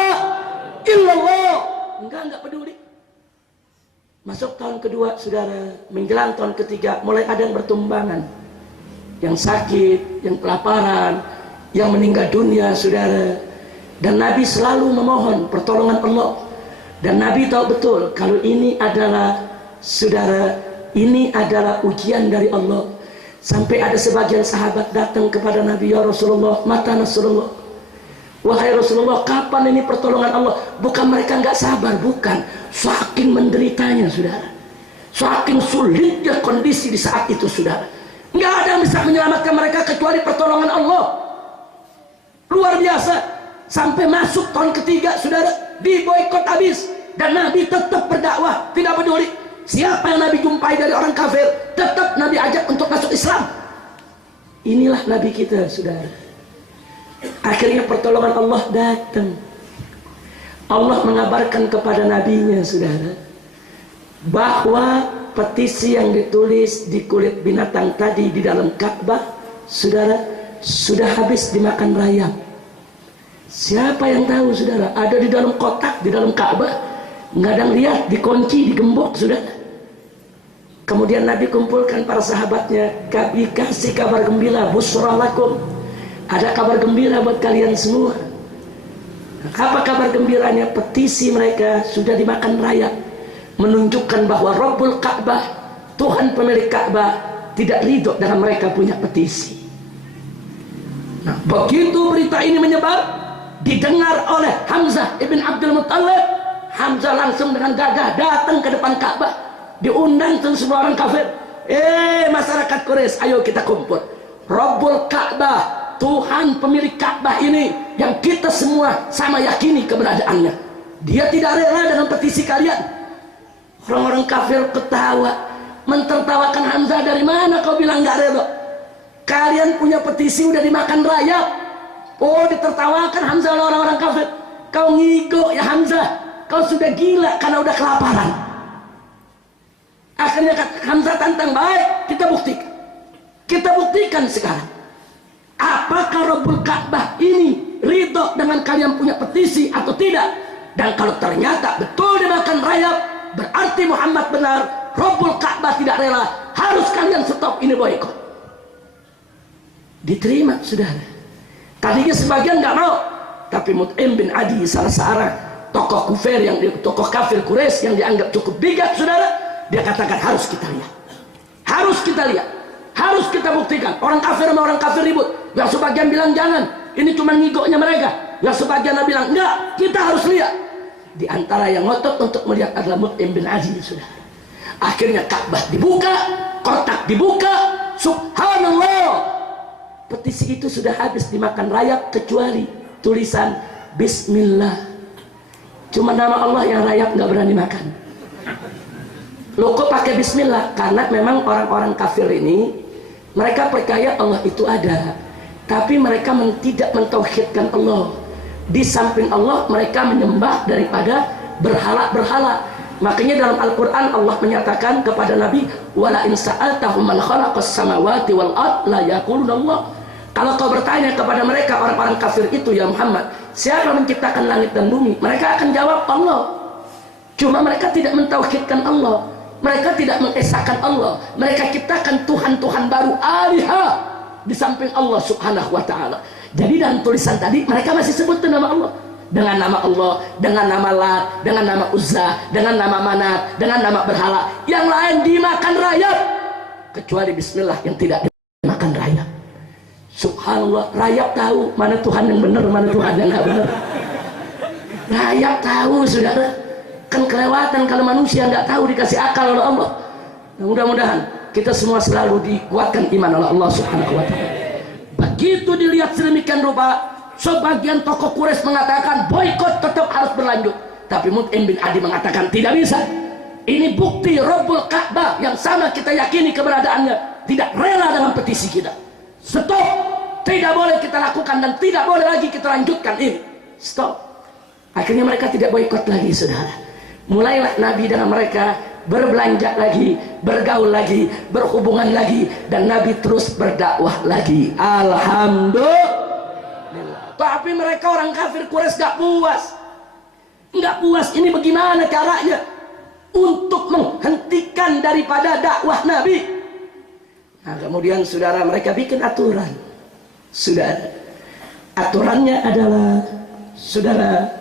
illallah. Enggak peduli. Masuk tahun kedua, saudara, menjelang tahun ketiga, mulai ada yang bertumbangan, yang sakit, yang kelaparan, yang meninggal dunia, saudara. Dan Nabi selalu memohon pertolongan Allah. Dan Nabi tahu betul kalau ini adalah, saudara, ini adalah ujian dari Allah. Sampai ada sebagian sahabat datang kepada Nabi, ya Rasulullah, mata Rasulullah, wahai Rasulullah, kapan ini pertolongan Allah? Bukan mereka nggak sabar, bukan, saking menderitanya, saudara, saking sulitnya kondisi di saat itu, saudara. Nggak ada yang bisa menyelamatkan mereka kecuali pertolongan Allah. Luar biasa. Sampai masuk tahun ketiga, saudara, diboikot habis. Dan Nabi tetap berdakwah, tidak peduli siapa yang Nabi jumpai dari orang kafir, tetap Nabi ajak untuk masuk Islam. Inilah Nabi kita, saudara. Akhirnya pertolongan Allah datang. Allah mengabarkan kepada nabinya, saudara, bahwa petisi yang ditulis di kulit binatang tadi di dalam Ka'bah, saudara, sudah habis dimakan rayap. Siapa yang tahu, saudara? Ada di dalam kotak, di dalam Ka'bah, nggak ada yang lihat, dikunci, digembok, saudara. Kemudian Nabi kumpulkan para sahabatnya, Nabi kasih kabar gembira, busra lakum, ada kabar gembira buat kalian semua. Apa kabar gembiranya? Petisi mereka sudah dimakan rayap, menunjukkan bahwa Rabbul Ka'bah, Tuhan pemilik Ka'bah, tidak ridho dengan mereka punya petisi. Nah, begitu berita ini menyebar, didengar oleh Hamzah ibn Abdul Muttalib, Hamzah langsung dengan gagah datang ke depan Ka'bah, diundang semua orang kafir. Masyarakat Quraisy, ayo kita kumpul. Rabbul Ka'bah, Tuhan pemilik Ka'bah ini yang kita semua sama yakini keberadaannya, dia tidak rela dengan petisi kalian. Orang-orang kafir ketawa, mentertawakan Hamzah. Dari mana kau bilang gak rela? Kalian punya petisi udah dimakan rayap. Oh, ditertawakan Hamzah oleh orang-orang kafir. Kau ngigo ya Hamzah, kau sudah gila karena udah kelaparan. Akhirnya Hamzah tantang, baik, kita buktikan sekarang. Apakah Rabbul Ka'bah ini ridho dengan kalian punya petisi atau tidak? Dan kalau ternyata betul dimakan rayap, berarti Muhammad benar, Rabbul Ka'bah tidak rela, harus kalian stop ini boikot. Diterima, saudara. Tadinya sebagian nggak mau, tapi Mut'im bin Adi, salah seorang tokoh kafir Quraisy yang dianggap cukup bijak, saudara, dia katakan harus kita lihat, harus kita buktikan. Orang kafir sama orang kafir ribut, yang sebagian bilang jangan, ini cuma ngigoknya mereka, yang sebagian bilang enggak, kita harus lihat. Di antara yang ngotot untuk melihat adalah Mut'im bin Adi, saudara. Akhirnya Ka'bah dibuka, kotak dibuka, subhanallah, petisi itu sudah habis dimakan rayap kecuali tulisan Bismillah. Cuma nama Allah yang rayap nggak berani makan. Loh, kok pakai Bismillah? Karena memang orang-orang kafir ini, mereka percaya Allah itu ada, tapi mereka tidak mentauhidkan Allah. Di samping Allah, mereka menyembah daripada berhala-berhala. Makanya dalam Al-Quran Allah menyatakan kepada Nabi, wala in sa'altahum man khalaqas samawati wal ard la yaquluna Allah. Kalau kau bertanya kepada mereka orang-orang kafir itu, ya Muhammad, siapa menciptakan langit dan bumi? Mereka akan jawab Allah. Cuma mereka tidak mentauhidkan Allah, mereka tidak mengesahkan Allah. Mereka ciptakan Tuhan-Tuhan baru, alihah, di samping Allah subhanahu wa ta'ala. Jadi dalam tulisan tadi mereka masih sebut nama Allah, dengan nama Allah, dengan nama Lat, dengan nama Uzza, dengan nama Manat, dengan nama berhala. Yang lain dimakan rayap kecuali Bismillah yang tidak dimakan rayap. Subhanallah, rayap tahu mana Tuhan yang benar, mana Tuhan yang nggak benar. Rayap tahu, saudara. Kan kelewatan kalau manusia nggak tahu dikasih akal oleh Allah. Nah, mudah-mudahan kita semua selalu dikuatkan iman oleh Allah subhanahu wa ta'ala. Begitu dilihat sedemikian rupa, sebagian tokoh Quraisy mengatakan boikot tetap harus berlanjut, tapi Mut'im bin Adi mengatakan tidak bisa. Ini bukti Rabbul Ka'bah yang sama kita yakini keberadaannya tidak rela dengan petisi kita. Stop, tidak boleh kita lakukan dan tidak boleh lagi kita lanjutkan ini. Stop. Akhirnya mereka tidak boikot lagi, saudara. Mulailah Nabi dengan mereka berbelanja lagi, bergaul lagi, berhubungan lagi, dan Nabi terus berdakwah lagi. Alhamdulillah. Tapi mereka orang kafir Quraisy gak puas. Nggak puas, ini bagaimana caranya untuk menghentikan daripada dakwah Nabi. Nah, kemudian saudara, mereka bikin aturan. Saudara, aturannya adalah, saudara,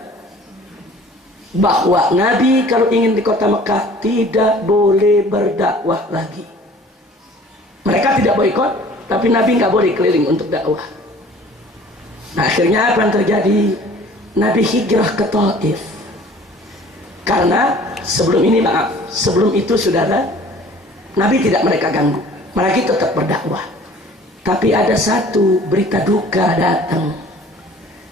bahwa Nabi kalau ingin di kota Mekah tidak boleh berdakwah lagi. Mereka tidak boikot, tapi Nabi nggak boleh keliling untuk dakwah. Nah, akhirnya apa yang terjadi? Nabi hijrah ke Taif. Karena sebelum itu saudara, Nabi tidak mereka ganggu, mereka tetap berdakwah. Tapi ada satu berita duka datang.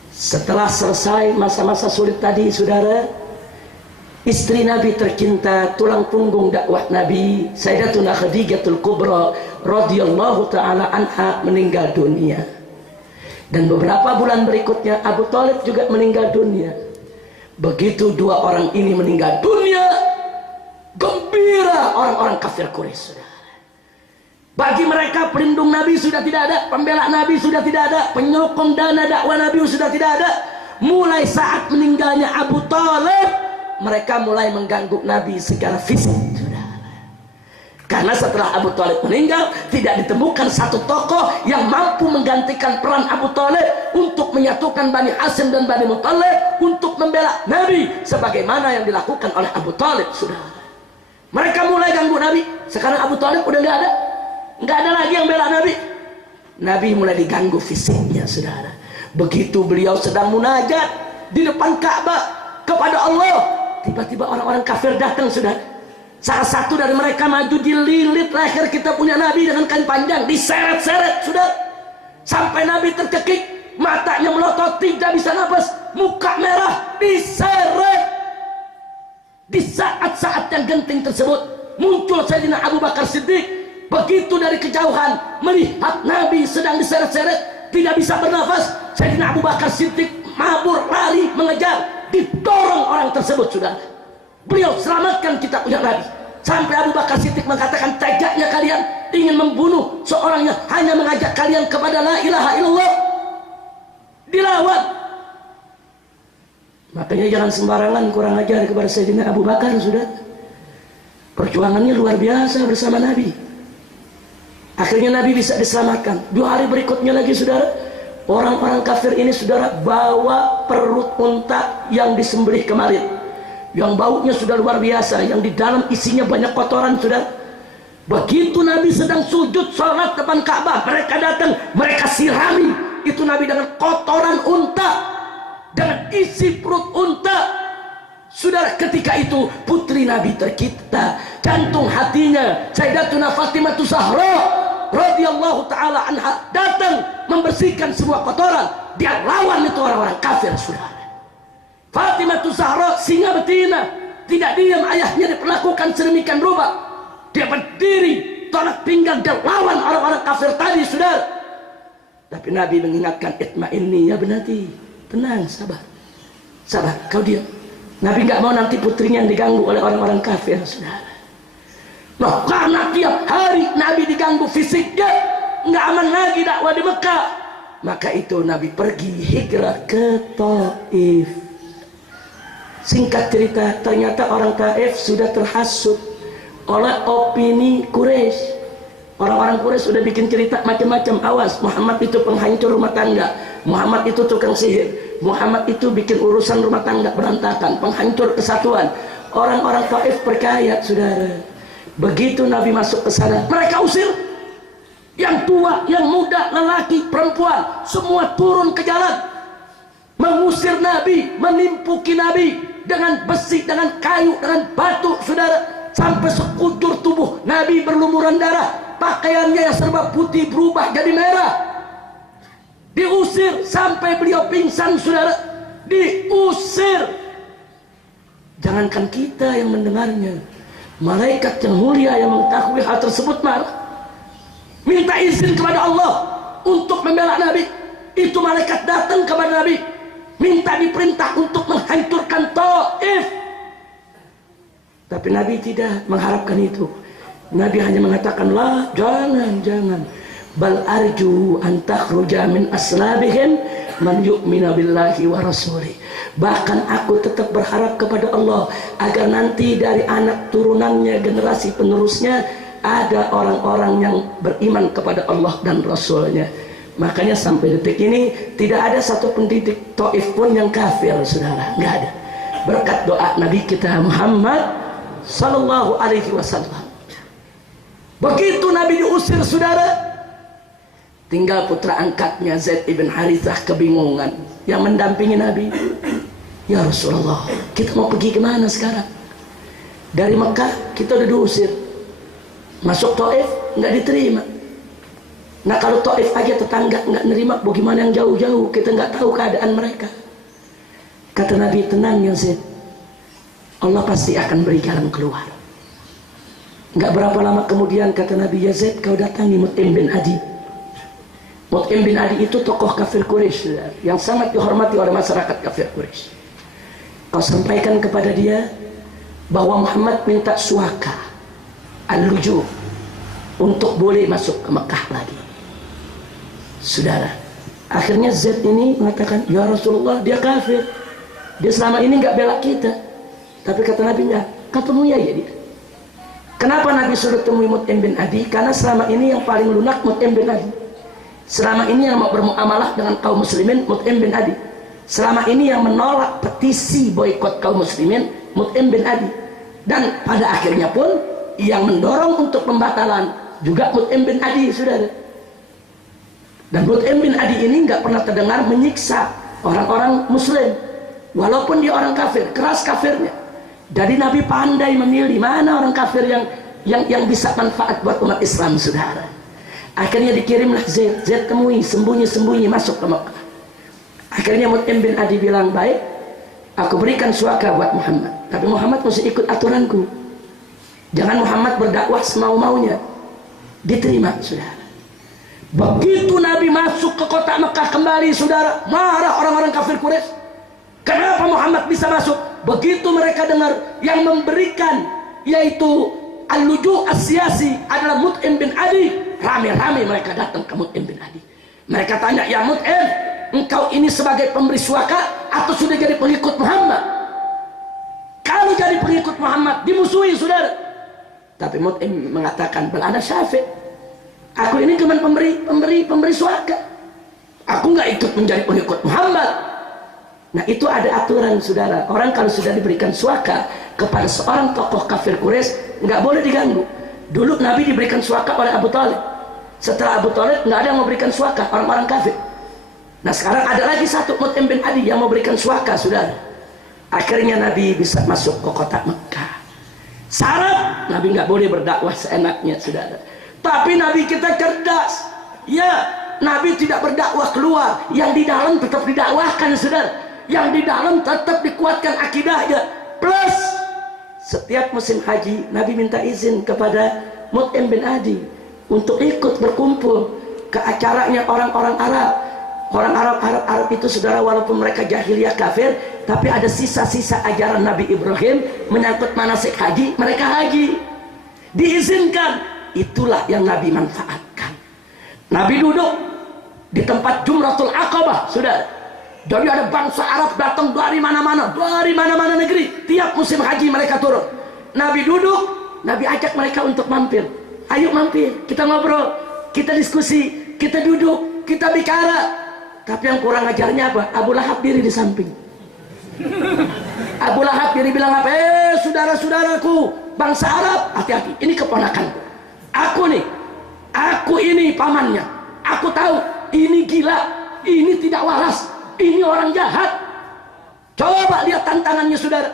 Setelah selesai masa-masa sulit tadi, saudara, istri Nabi tercinta, tulang punggung dakwah Nabi, Sayyidatuna Khadijatul Kubra radhiyallahu taala anha meninggal dunia. Dan beberapa bulan berikutnya Abu Thalib juga meninggal dunia. Begitu dua orang ini meninggal dunia, gembira orang-orang kafir Quraisy, saudara. Bagi mereka pelindung Nabi sudah tidak ada, pembela Nabi sudah tidak ada, penyokong dana dakwah Nabi sudah tidak ada. Mulai saat meninggalnya Abu Thalib, mereka mulai mengganggu Nabi secara fisik, saudara. Karena setelah Abu Thalib meninggal, tidak ditemukan satu tokoh yang mampu menggantikan peran Abu Thalib untuk menyatukan Bani Hashim dan Bani Muthalib untuk membela Nabi sebagaimana yang dilakukan oleh Abu Thalib, saudara. Mereka mulai ganggu Nabi. Sekarang Abu Thalib udah nggak ada lagi yang bela Nabi. Nabi mulai diganggu fisiknya, saudara. Begitu beliau sedang munajat di depan Ka'bah kepada Allah, tiba-tiba orang-orang kafir datang, saudara. Salah satu dari mereka maju, dililit leher kita punya Nabi dengan kain panjang, diseret-seret, sudah sampai Nabi tercekik, matanya melotot, tidak bisa nafas, muka merah, diseret. Di saat-saat yang genting tersebut muncul Sayyidina Abu Bakar Siddiq. Begitu dari kejauhan melihat Nabi sedang diseret-seret, tidak bisa bernafas, Sayyidina Abu Bakar Siddiq mabur lari mengejar, didorong orang tersebut, sudah. Beliau selamatkan kita punya Nabi. Sampai Abu Bakar Siddiq mengatakan, tegaknya kalian ingin membunuh seorang yang hanya mengajak kalian kepada la ilaha illallah. Dilawan. Makanya jangan sembarangan kurang ajar kepada Sayyidina Abu Bakar, sudah. Perjuangannya luar biasa bersama Nabi. Akhirnya Nabi bisa diselamatkan. 2 hari berikutnya lagi, saudara, orang-orang kafir ini, saudara, bawa perut unta yang disembelih kemarin, yang baunya sudah luar biasa, yang di dalam isinya banyak kotoran, sudah. Begitu Nabi sedang sujud sholat depan Ka'bah, mereka datang, mereka sirami itu Nabi dengan kotoran unta, dengan isi perut unta. Saudara, ketika itu putri Nabi tercipta, jantung hatinya Sayyidatuna Fatimah Zahra radhiyallahu taala anha datang membersihkan semua kotoran. Dia lawan itu orang-orang kafir, saudara. Fatimah Zahra singa betina, tidak diam ayahnya diperlakukan sedemikian rupa. Dia berdiri tolak pinggang, dia lawan orang-orang kafir tadi, saudara. Tapi Nabi mengingatkan, itma'inni ya benati, tenang, sabar, sabar, kau diam. Nabi nggak mau nanti putrinya yang diganggu oleh orang-orang kafir, saudara. Nah, karena tiap hari Nabi diganggu fisiknya, nggak aman lagi dakwah di Mekah. Maka itu Nabi pergi hijrah ke Taif. Singkat cerita, ternyata orang Taif sudah terhasut oleh opini Quraisy. Orang-orang Quraisy sudah bikin cerita macam-macam. Awas, Muhammad itu penghancur rumah tangga, Muhammad itu tukang sihir, Muhammad itu bikin urusan rumah tangga berantakan, penghancur kesatuan. Orang-orang Taif percaya, saudara. Begitu Nabi masuk ke sana, mereka usir. Yang tua, yang muda, lelaki, perempuan, semua turun ke jalan mengusir Nabi, menimpuki Nabi dengan besi, dengan kayu, dengan batu, saudara. Sampai sekujur tubuh Nabi berlumuran darah, pakaiannya yang serba putih berubah jadi merah. Diusir sampai beliau pingsan, saudara. Diusir. Jangankan kita yang mendengarnya, Malaikat yang mulia yang mengetahui hal tersebut marah, minta izin kepada Allah untuk membela Nabi. Itu malaikat datang kepada Nabi, minta diperintah untuk menghancurkan Taif. Tapi Nabi tidak mengharapkan itu. Nabi hanya mengatakan, lah, jangan. Bal arju an takhruja min aslabihim man yu'minu billahi wa rasulih. Bahkan aku tetap berharap kepada Allah agar nanti dari anak turunannya, generasi penerusnya, ada orang-orang yang beriman kepada Allah dan Rasulnya. Makanya sampai detik ini tidak ada satu pendidik Taif pun yang kafir, saudara, nggak ada. Berkat doa Nabi kita Muhammad sallallahu alaihi wasallam. Begitu Nabi diusir, saudara, tinggal putra angkatnya Zaid ibn Harithah kebingungan yang mendampingi Nabi. Ya Rasulullah, kita mau pergi kemana sekarang? Dari Mekah kita udah diusir, masuk Taif nggak diterima. Nah kalau Taif aja tetangga nggak nerima, bagaimana yang jauh-jauh? Kita nggak tahu keadaan mereka. Kata Nabi, tenang ya Zaid, Allah pasti akan beri jalan keluar. Nggak berapa lama kemudian kata Nabi, ya Zaid, kau datangi Mut'im bin Adi. Mut'im bin Adi itu tokoh kafir Quraisy yang sangat dihormati oleh masyarakat kafir Quraisy. Kau sampaikan kepada dia bahwa Muhammad minta suaka al-luju untuk boleh masuk ke Mekah lagi. Saudara, akhirnya Zaid ini mengatakan, ya Rasulullah, dia kafir, dia selama ini nggak bela kita. Tapi kata Nabi, ya, kau temui aja dia. Kenapa Nabi suruh temui Mut'im bin Adi? Karena selama ini yang paling lunak Mut'im bin Adi. Selama ini yang mau bermuamalah dengan kaum muslimin Mut'im bin Adi. Selama ini yang menolak petisi boikot kaum muslimin Mut'im bin Adi. Dan pada akhirnya pun yang mendorong untuk pembatalan juga Mut'im bin Adi, saudara. Dan Mut'im bin Adi ini nggak pernah terdengar menyiksa orang-orang muslim, walaupun dia orang kafir, keras kafirnya. Jadi Nabi pandai memilih mana orang kafir yang bisa manfaat buat umat Islam, saudara. Akhirnya dikirimlah Zaid temui, sembunyi-sembunyi masuk ke Mekah. Akhirnya Mut'im bin Adi bilang, baik, aku berikan suaka buat Muhammad, tapi Muhammad mesti ikut aturanku. Jangan Muhammad berdakwah semau-maunya. Diterima, saudara. Begitu Nabi masuk ke kota Mekah kembali, saudara, marah orang-orang kafir Quraisy. Kenapa Muhammad bisa masuk? Begitu mereka dengar yang memberikan, yaitu al-luju as-siyasi adalah Mut'im bin Adi, rame-rame mereka datang ke Mut'im bin Adi. Mereka tanya, ya Mut'im, engkau ini sebagai pemberi suaka atau sudah jadi pengikut Muhammad? Kalau jadi pengikut Muhammad, dimusuhi, saudara. Tapi Mut'im mengatakan, bal ana syafi', aku ini cuma pemberi suaka. Aku nggak ikut menjadi pengikut Muhammad. Nah itu ada aturan, saudara. Orang kalau sudah diberikan suaka kepada seorang tokoh kafir Quraisy nggak boleh diganggu. Dulu Nabi diberikan suaka oleh Abu Thalib. Setelah Abu Thalib nggak ada yang mau berikan suaka, orang-orang kafir. Nah sekarang ada lagi satu Mut'im bin Adi yang mau berikan suaka, saudara. Akhirnya Nabi bisa masuk ke kota Mekah. Syarat Nabi nggak boleh berdakwah seenaknya, saudara. Tapi Nabi kita cerdas. Ya, Nabi tidak berdakwah keluar, yang di dalam tetap didakwahkan, saudara. Yang di dalam tetap dikuatkan akidahnya. Plus setiap musim haji Nabi minta izin kepada Mut'im bin Adi untuk ikut berkumpul ke acaranya orang-orang Arab. Orang Arab itu, saudara, walaupun mereka jahiliyah kafir, tapi ada sisa-sisa ajaran Nabi Ibrahim menyangkut manasik haji, mereka haji. Diizinkan. Itulah yang Nabi manfaatkan. Nabi duduk di tempat Jumratul Aqabah, saudara. Jadi ada bangsa Arab datang dari mana-mana negeri. Tiap musim haji mereka turun. Nabi duduk, Nabi ajak mereka untuk mampir. Ayo mampir, kita ngobrol, kita diskusi, kita duduk, kita bicara. Tapi yang kurang ajarnya apa? Abu Lahab diri di samping. Abu Lahab diri bilang apa? Saudara-saudaraku, bangsa Arab, hati-hati, ini keponakanku. Aku ini pamannya. Aku tahu ini gila, ini tidak waras, ini orang jahat. Coba lihat tantangannya, saudara.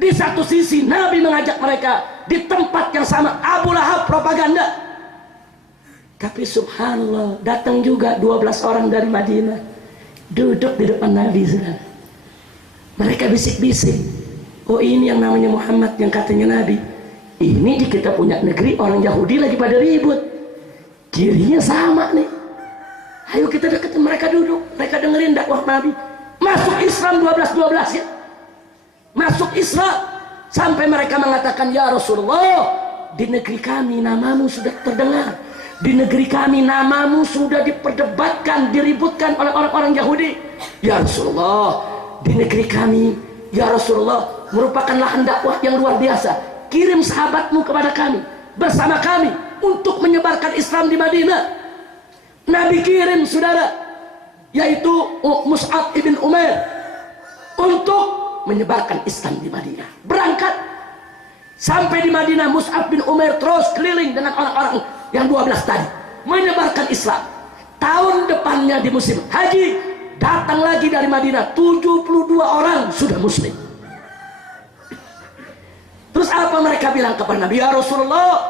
Di satu sisi Nabi mengajak mereka, di tempat yang sama Abu Lahab propaganda. Tapi subhanallah, datang juga 12 orang dari Madinah, duduk di depan Nabi, saudara. Mereka bisik-bisik, oh ini yang namanya Muhammad yang katanya Nabi. Ini di kita punya negeri orang Yahudi lagi pada ribut, kirinya sama nih. Ayo kita deketin mereka, duduk, mereka dengerin dakwah Nabi. Masuk Islam 12-12 ya. Masuk Islam sampai mereka mengatakan, ya Rasulullah, di negeri kami namamu sudah terdengar, di negeri kami namamu sudah diperdebatkan, diributkan oleh orang-orang Yahudi. Ya Rasulullah, di negeri kami, ya Rasulullah, merupakan lahan dakwah yang luar biasa. Kirim sahabatmu kepada kami, bersama kami, untuk menyebarkan Islam di Madinah. Nabi kirim saudara, yaitu Mus'ab ibn Umair, untuk menyebarkan Islam di Madinah. Berangkat sampai di Madinah, Mus'ab bin Umair terus keliling dengan orang-orang yang 12 tadi, menyebarkan Islam. Tahun depannya di musim haji, datang lagi dari Madinah 72 orang sudah muslim. Terus apa mereka bilang kepada Nabi? Ya Rasulullah,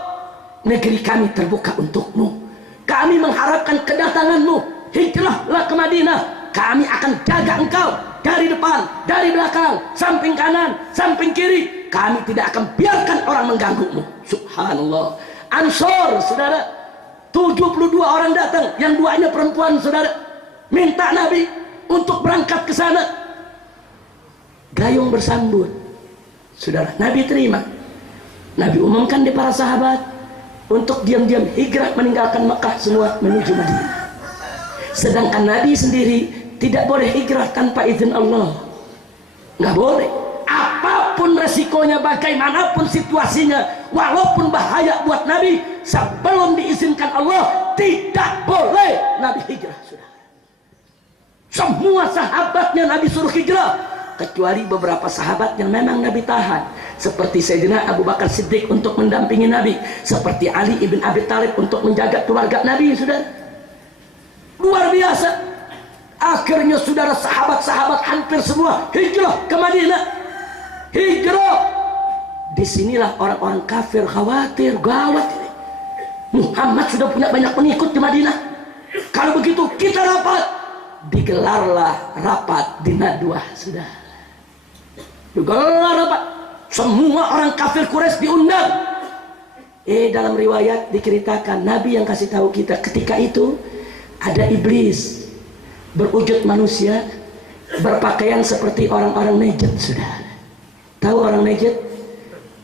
negeri kami terbuka untukmu, kami mengharapkan kedatanganmu, hijrahlah ke Madinah, kami akan jaga engkau dari depan, dari belakang, samping kanan, samping kiri, kami tidak akan biarkan orang mengganggumu. Subhanallah. Ansor saudara, 72 orang datang, yang duanya perempuan saudara, minta Nabi untuk berangkat ke sana. Gayung bersambut saudara, Nabi terima. Nabi umumkan di para sahabat untuk diam-diam hijrah meninggalkan Mekah semua menuju Madinah. Sedangkan Nabi sendiri tidak boleh hijrah tanpa izin Allah. Nggak boleh. Apapun resikonya, bagaimanapun situasinya, walaupun bahaya buat Nabi, sebelum diizinkan Allah, tidak boleh Nabi hijrah saudara. Semua sahabatnya Nabi suruh hijrah, kecuali beberapa sahabat yang memang Nabi tahan, seperti Sayyidina Abu Bakar Siddiq untuk mendampingi Nabi, seperti Ali ibn Abi Thalib untuk menjaga keluarga Nabi. Saudara, luar biasa. Akhirnya saudara, sahabat-sahabat hampir semua hijrah ke Madinah. Hijrah. Disinilah orang-orang kafir khawatir, gawat ini, Muhammad sudah punya banyak pengikut di Madinah, kalau begitu kita rapat. Digelarlah rapat di Nadwah saudara. Digelar rapat, semua orang kafir Quraisy diundang. Dalam riwayat diceritakan, Nabi yang kasih tahu kita, ketika itu ada iblis berwujud manusia, berpakaian seperti orang-orang Najd saudara. Tahu orang Najd?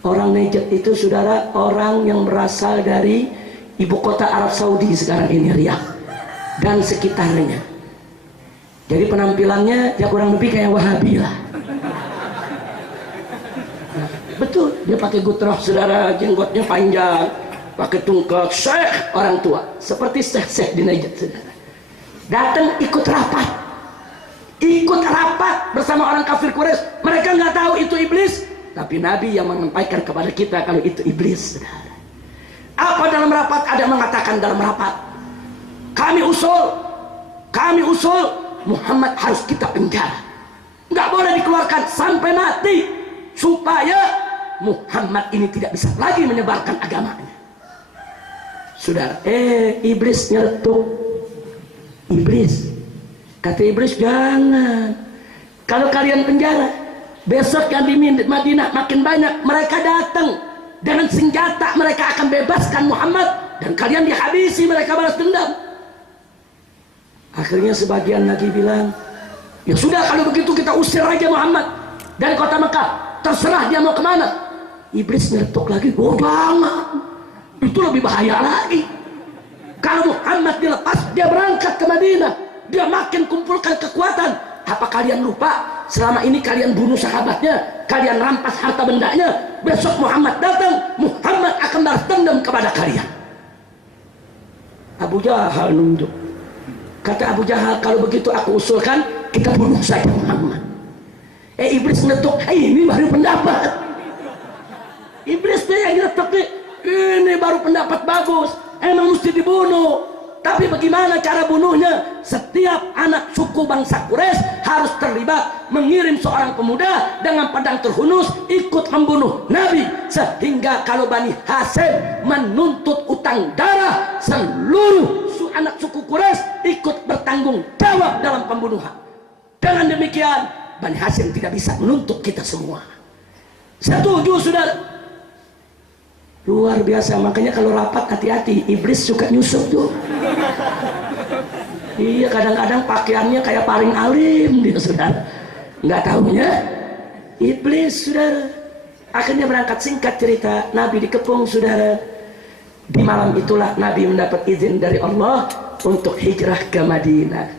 Orang Najd itu saudara, orang yang berasal dari ibu kota Arab Saudi sekarang ini, Riyadh dan sekitarnya. Jadi penampilannya ya kurang lebih kayak Wahabi lah. Betul, dia pakai gutroh saudara, jenggotnya panjang, pakai tungkak, syekh orang tua, seperti syekh di Najd saudara. Datang ikut rapat bersama orang kafir Quraisy. Mereka nggak tahu itu iblis, tapi Nabi yang menyampaikan kepada kita kalau itu iblis saudara. Apa dalam rapat? Ada mengatakan dalam rapat, kami usul Muhammad harus kita penjara, nggak boleh dikeluarkan sampai mati, supaya Muhammad ini tidak bisa lagi menyebarkan agamanya. Saudara, iblis nyeletuk. Iblis kata iblis, jangan, kalau kalian penjara, besok yang di Madinah makin banyak mereka datang dengan senjata, mereka akan bebaskan Muhammad dan kalian dihabisi, mereka balas dendam. Akhirnya sebagian lagi bilang, ya sudah kalau begitu kita usir aja Muhammad dari kota Mekah, terserah dia mau kemana. Iblis nyeletuk lagi, oh jangan, itu lebih bahaya lagi. Kalau Muhammad dilepas, dia berangkat ke Madinah, dia makin kumpulkan kekuatan. Apa kalian lupa selama ini kalian bunuh sahabatnya, kalian rampas harta bendanya, besok Muhammad datang, Muhammad akan balas dendam kepada kalian. Abu Jahal nunjuk. Kata Abu Jahal, kalau begitu aku usulkan kita bunuh saja Muhammad. Iblis ngetuk, ini baru pendapat. Iblis dia yang ngetuk nih, ini baru pendapat bagus, emang mesti dibunuh. Tapi bagaimana cara bunuhnya? Setiap anak suku bangsa Quraisy harus terlibat, mengirim seorang pemuda dengan pedang terhunus ikut membunuh Nabi, sehingga kalau Bani Hasyim menuntut utang darah, seluruh anak suku Quraisy ikut bertanggung jawab dalam pembunuhan. Dengan demikian Bani Hasyim tidak bisa menuntut kita semua. Setuju saudara? Luar biasa, makanya kalau rapat hati-hati, iblis suka nyusup tuh. Iya, kadang-kadang pakaiannya kayak paling alim dia, saudara. Nggak tahunya iblis, saudara. Akhirnya berangkat, singkat cerita, Nabi dikepung, saudara. Di malam itulah Nabi mendapat izin dari Allah untuk hijrah ke Madinah.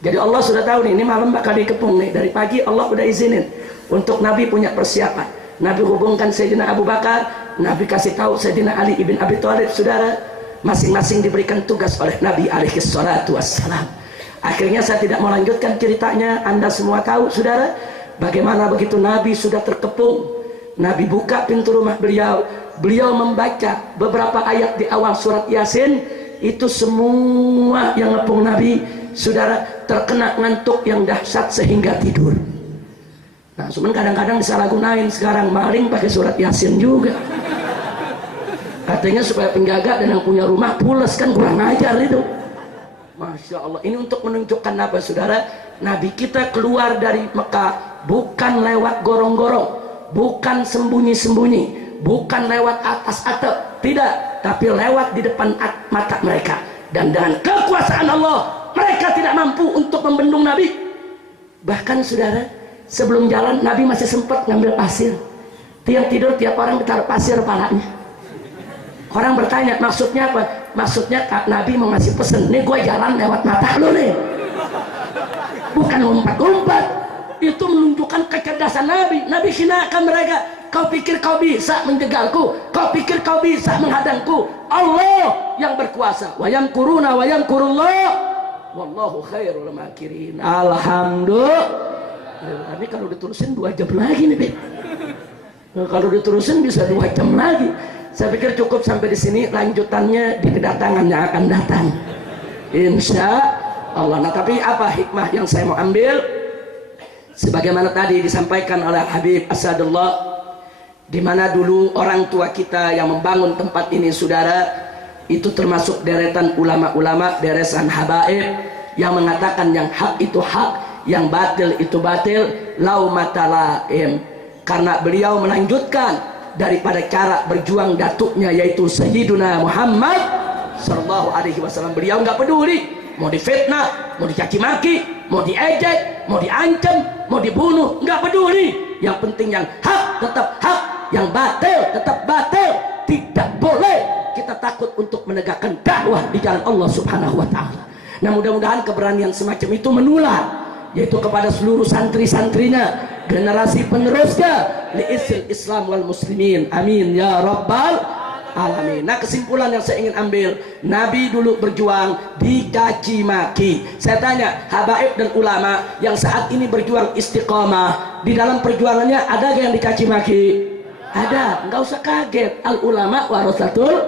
Jadi Allah sudah tahu nih, ini malam bakal dikepung nih. Dari pagi Allah udah izinin untuk Nabi punya persiapan. Nabi hubungkan Sayyidina Abu Bakar, Nabi kasih tahu Sayyidina Ali ibn Abi Thalib, saudara. Masing-masing diberikan tugas oleh Nabi alaihi salatu wassalam. Akhirnya saya tidak mau lanjutkan ceritanya, Anda semua tahu, saudara, bagaimana begitu Nabi sudah terkepung. Nabi buka pintu rumah beliau, beliau membaca beberapa ayat di awal surat Yasin. Itu semua yang ngepung Nabi, saudara, terkena ngantuk yang dahsyat sehingga tidur. Nah, cuman kadang-kadang disalahgunain sekarang, maling pakai surat Yasin juga. Katanya supaya penjaga dan yang punya rumah pules, kan kurang ajar itu. Masya Allah, ini untuk menunjukkan apa, saudara? Nabi kita keluar dari Mekah bukan lewat gorong-gorong, bukan sembunyi-sembunyi, bukan lewat atas atap, tidak, tapi lewat di depan mata mereka. Dan dengan kekuasaan Allah, mereka tidak mampu untuk membendung Nabi. Bahkan, saudara, sebelum jalan Nabi masih sempat ngambil pasir. Tiap tidur tiap orang ditaruh pasir kepalanya. Orang bertanya, maksudnya apa? Maksudnya Nabi mau ngasih pesen, nih gue jalan lewat mata lu nih, bukan umpat-umpat. Itu menunjukkan kecerdasan Nabi. Nabi hinakan mereka. Kau pikir kau bisa menjegalku? Kau pikir kau bisa menghadangku? Allah yang berkuasa. Wa yamkuruna wa yamkurullah wallahu khairul makirin. Alhamdulillah. Ini kalau diterusin 2 jam lagi nih, kalau diterusin bisa 2 jam lagi. Saya pikir cukup sampai di sini, lanjutannya di kedatangan yang akan datang, insya Allah. Nah, tapi apa hikmah yang saya mau ambil? Sebagaimana tadi disampaikan oleh Habib Asadullah, di mana dulu orang tua kita yang membangun tempat ini, saudara, itu termasuk deretan ulama-ulama, deresan habaib yang mengatakan yang hak itu hak, yang batil itu batil, lau matalaim. Karena beliau melanjutkan daripada cara berjuang datuknya, yaitu Sayyiduna Muhammad sallallahu alaihi wasallam. Beliau nggak peduli mau difitnah, mau dicaci maki, mau diejek, mau diancam, mau dibunuh, nggak peduli. Yang penting yang hak tetap hak, yang batil tetap batil. Tidak boleh kita takut untuk menegakkan dakwah di jalan Allah Subhanahu wa taala. Nah, mudah-mudahan keberanian semacam itu menular, yaitu kepada seluruh santri-santrinya, generasi penerusnya, li'isil Islam wal muslimin, amin ya rabbal alamin. Nah, kesimpulan yang saya ingin ambil, Nabi dulu berjuang dicaci maki. Saya tanya, habaib dan ulama yang saat ini berjuang istiqamah, di dalam perjuangannya ada yang dicaci maki? Ada, nggak usah kaget. Al ulama warasatul,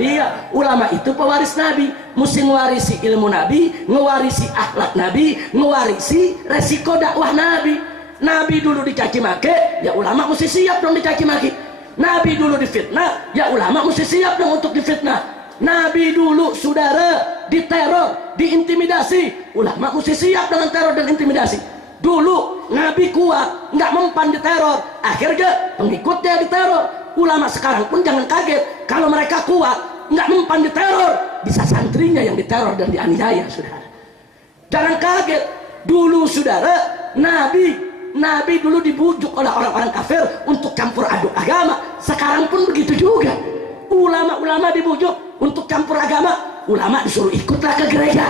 dia ulama itu pewaris Nabi, mesti ngewarisi ilmu Nabi, ngewarisi akhlak Nabi, ngewarisi resiko dakwah Nabi. Nabi dulu dicaci maki, ya ulama mesti siap dong dicaci maki. Nabi dulu difitnah, ya ulama mesti siap dong untuk difitnah. Nabi dulu, saudara, diteror, diintimidasi, ulama mesti siap dengan teror dan intimidasi. Dulu Nabi kuat, nggak mempan diteror, akhirnya pengikutnya diteror. Ulama sekarang pun jangan kaget kalau mereka kuat, nggak mempan diteror, bisa santrinya yang diteror dan dianiaya, saudara. Jangan kaget. Dulu, saudara, Nabi dulu dibujuk oleh orang-orang kafir untuk campur aduk agama. Sekarang pun begitu juga. Ulama-ulama dibujuk untuk campur agama. Ulama disuruh ikutlah ke gereja.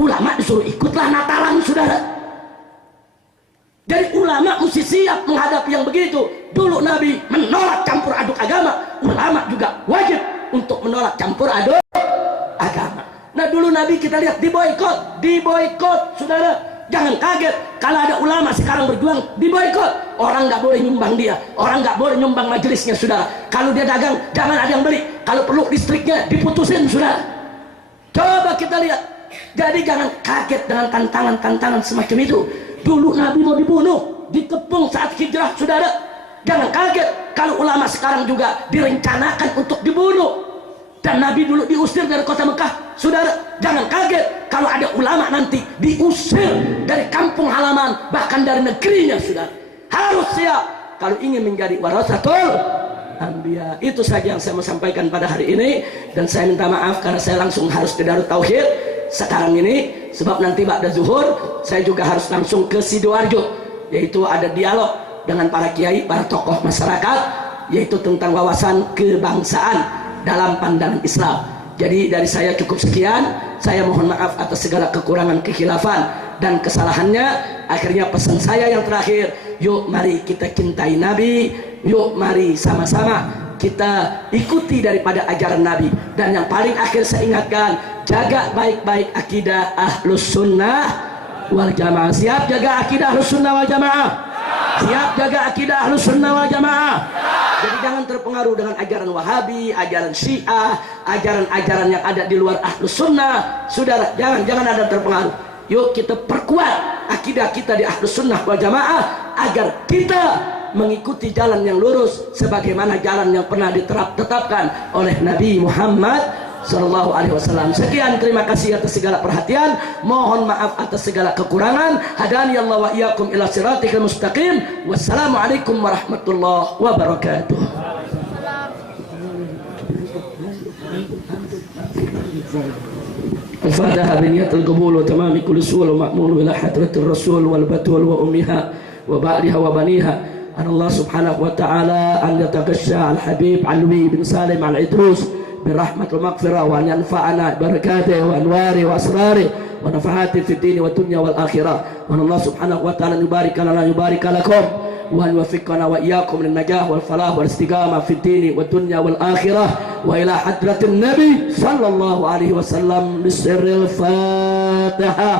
Ulama disuruh ikutlah Natalan, saudara. Jadi ulama mesti siap menghadapi yang begitu. Dulu Nabi menolak campur aduk agama. Ulama juga wajib untuk menolak campur aduk agama. Nah, dulu Nabi kita lihat diboikot, saudara. Jangan kaget kalau ada ulama sekarang berjuang diboikot. Orang nggak boleh nyumbang dia, orang nggak boleh nyumbang majelisnya, saudara. Kalau dia dagang, jangan ada yang beli. Kalau perlu listriknya diputusin, saudara. Coba kita lihat. Jadi jangan kaget dengan tantangan-tantangan semacam itu. Dulu Nabi mau dibunuh, dikepung saat hijrah, saudara. Jangan kaget kalau ulama sekarang juga direncanakan untuk dibunuh. Dan Nabi dulu diusir dari kota Mekah, saudara. Jangan kaget kalau ada ulama nanti diusir dari kampung halaman, bahkan dari negerinya, saudara. Harus siap kalau ingin menjadi warasatul anbiya. Itu saja yang saya mau sampaikan pada hari ini, dan saya minta maaf karena saya langsung harus ke Darut Tauhid sekarang ini, sebab nanti ba'da zuhur saya juga harus langsung ke Sidoarjo, yaitu ada dialog dengan para kiai, para tokoh masyarakat, yaitu tentang wawasan kebangsaan dalam pandangan Islam. Jadi dari saya cukup sekian. Saya mohon maaf atas segala kekurangan, kekhilafan dan kesalahannya. Akhirnya pesan saya yang terakhir, yuk mari kita cintai Nabi, yuk mari sama-sama kita ikuti daripada ajaran Nabi. Dan yang paling akhir saya ingatkan, jaga baik-baik akidah Ahlus Sunnah wal Jamaah. Siap jaga akidah Ahlus Sunnah wal Jamaah? Siap jaga akidah Ahlus Sunnah wal Jamaah? Jadi jangan terpengaruh dengan ajaran Wahabi, ajaran Syiah, ajaran-ajaran yang ada di luar Ahlus Sunnah. Saudara, jangan ada terpengaruh. Yuk kita perkuat akidah kita di Ahlus Sunnah wal Jamaah agar kita mengikuti jalan yang lurus sebagaimana jalan yang pernah ditetapkan oleh Nabi Muhammad Sallallahu Alaihi Wasallam. Sekian, terima kasih atas segala perhatian. Mohon maaf atas segala kekurangan. Hadani Allah wa iyyakum ila siratikal mustaqim. Wassalamualaikum warahmatullahi wabarakatuh. Al-Fatihah biniyatul qabul wa tamami kulli su'al wa ma'mul ila hadratir rasul wal batul wa ummiha wa ba'liha wa baniha. An Allah subhanahu wa ta'ala an yataghasha al-habib Alwi bin Salim al-Idrus برحمة المغفرة وأن ينفعنا بركاته وأنواره وأسراره ونفحاته في الدين والدنيا والآخرة. وأن الله سبحانه وتعالى يبارك لنا يبارك لكم وأن يوفقنا وإياكم للنجاح والفلاح والاستقامة في الدين والدنيا والآخرة. وإلى حضرة النبي صلى الله عليه وسلم بسر الفاتحة.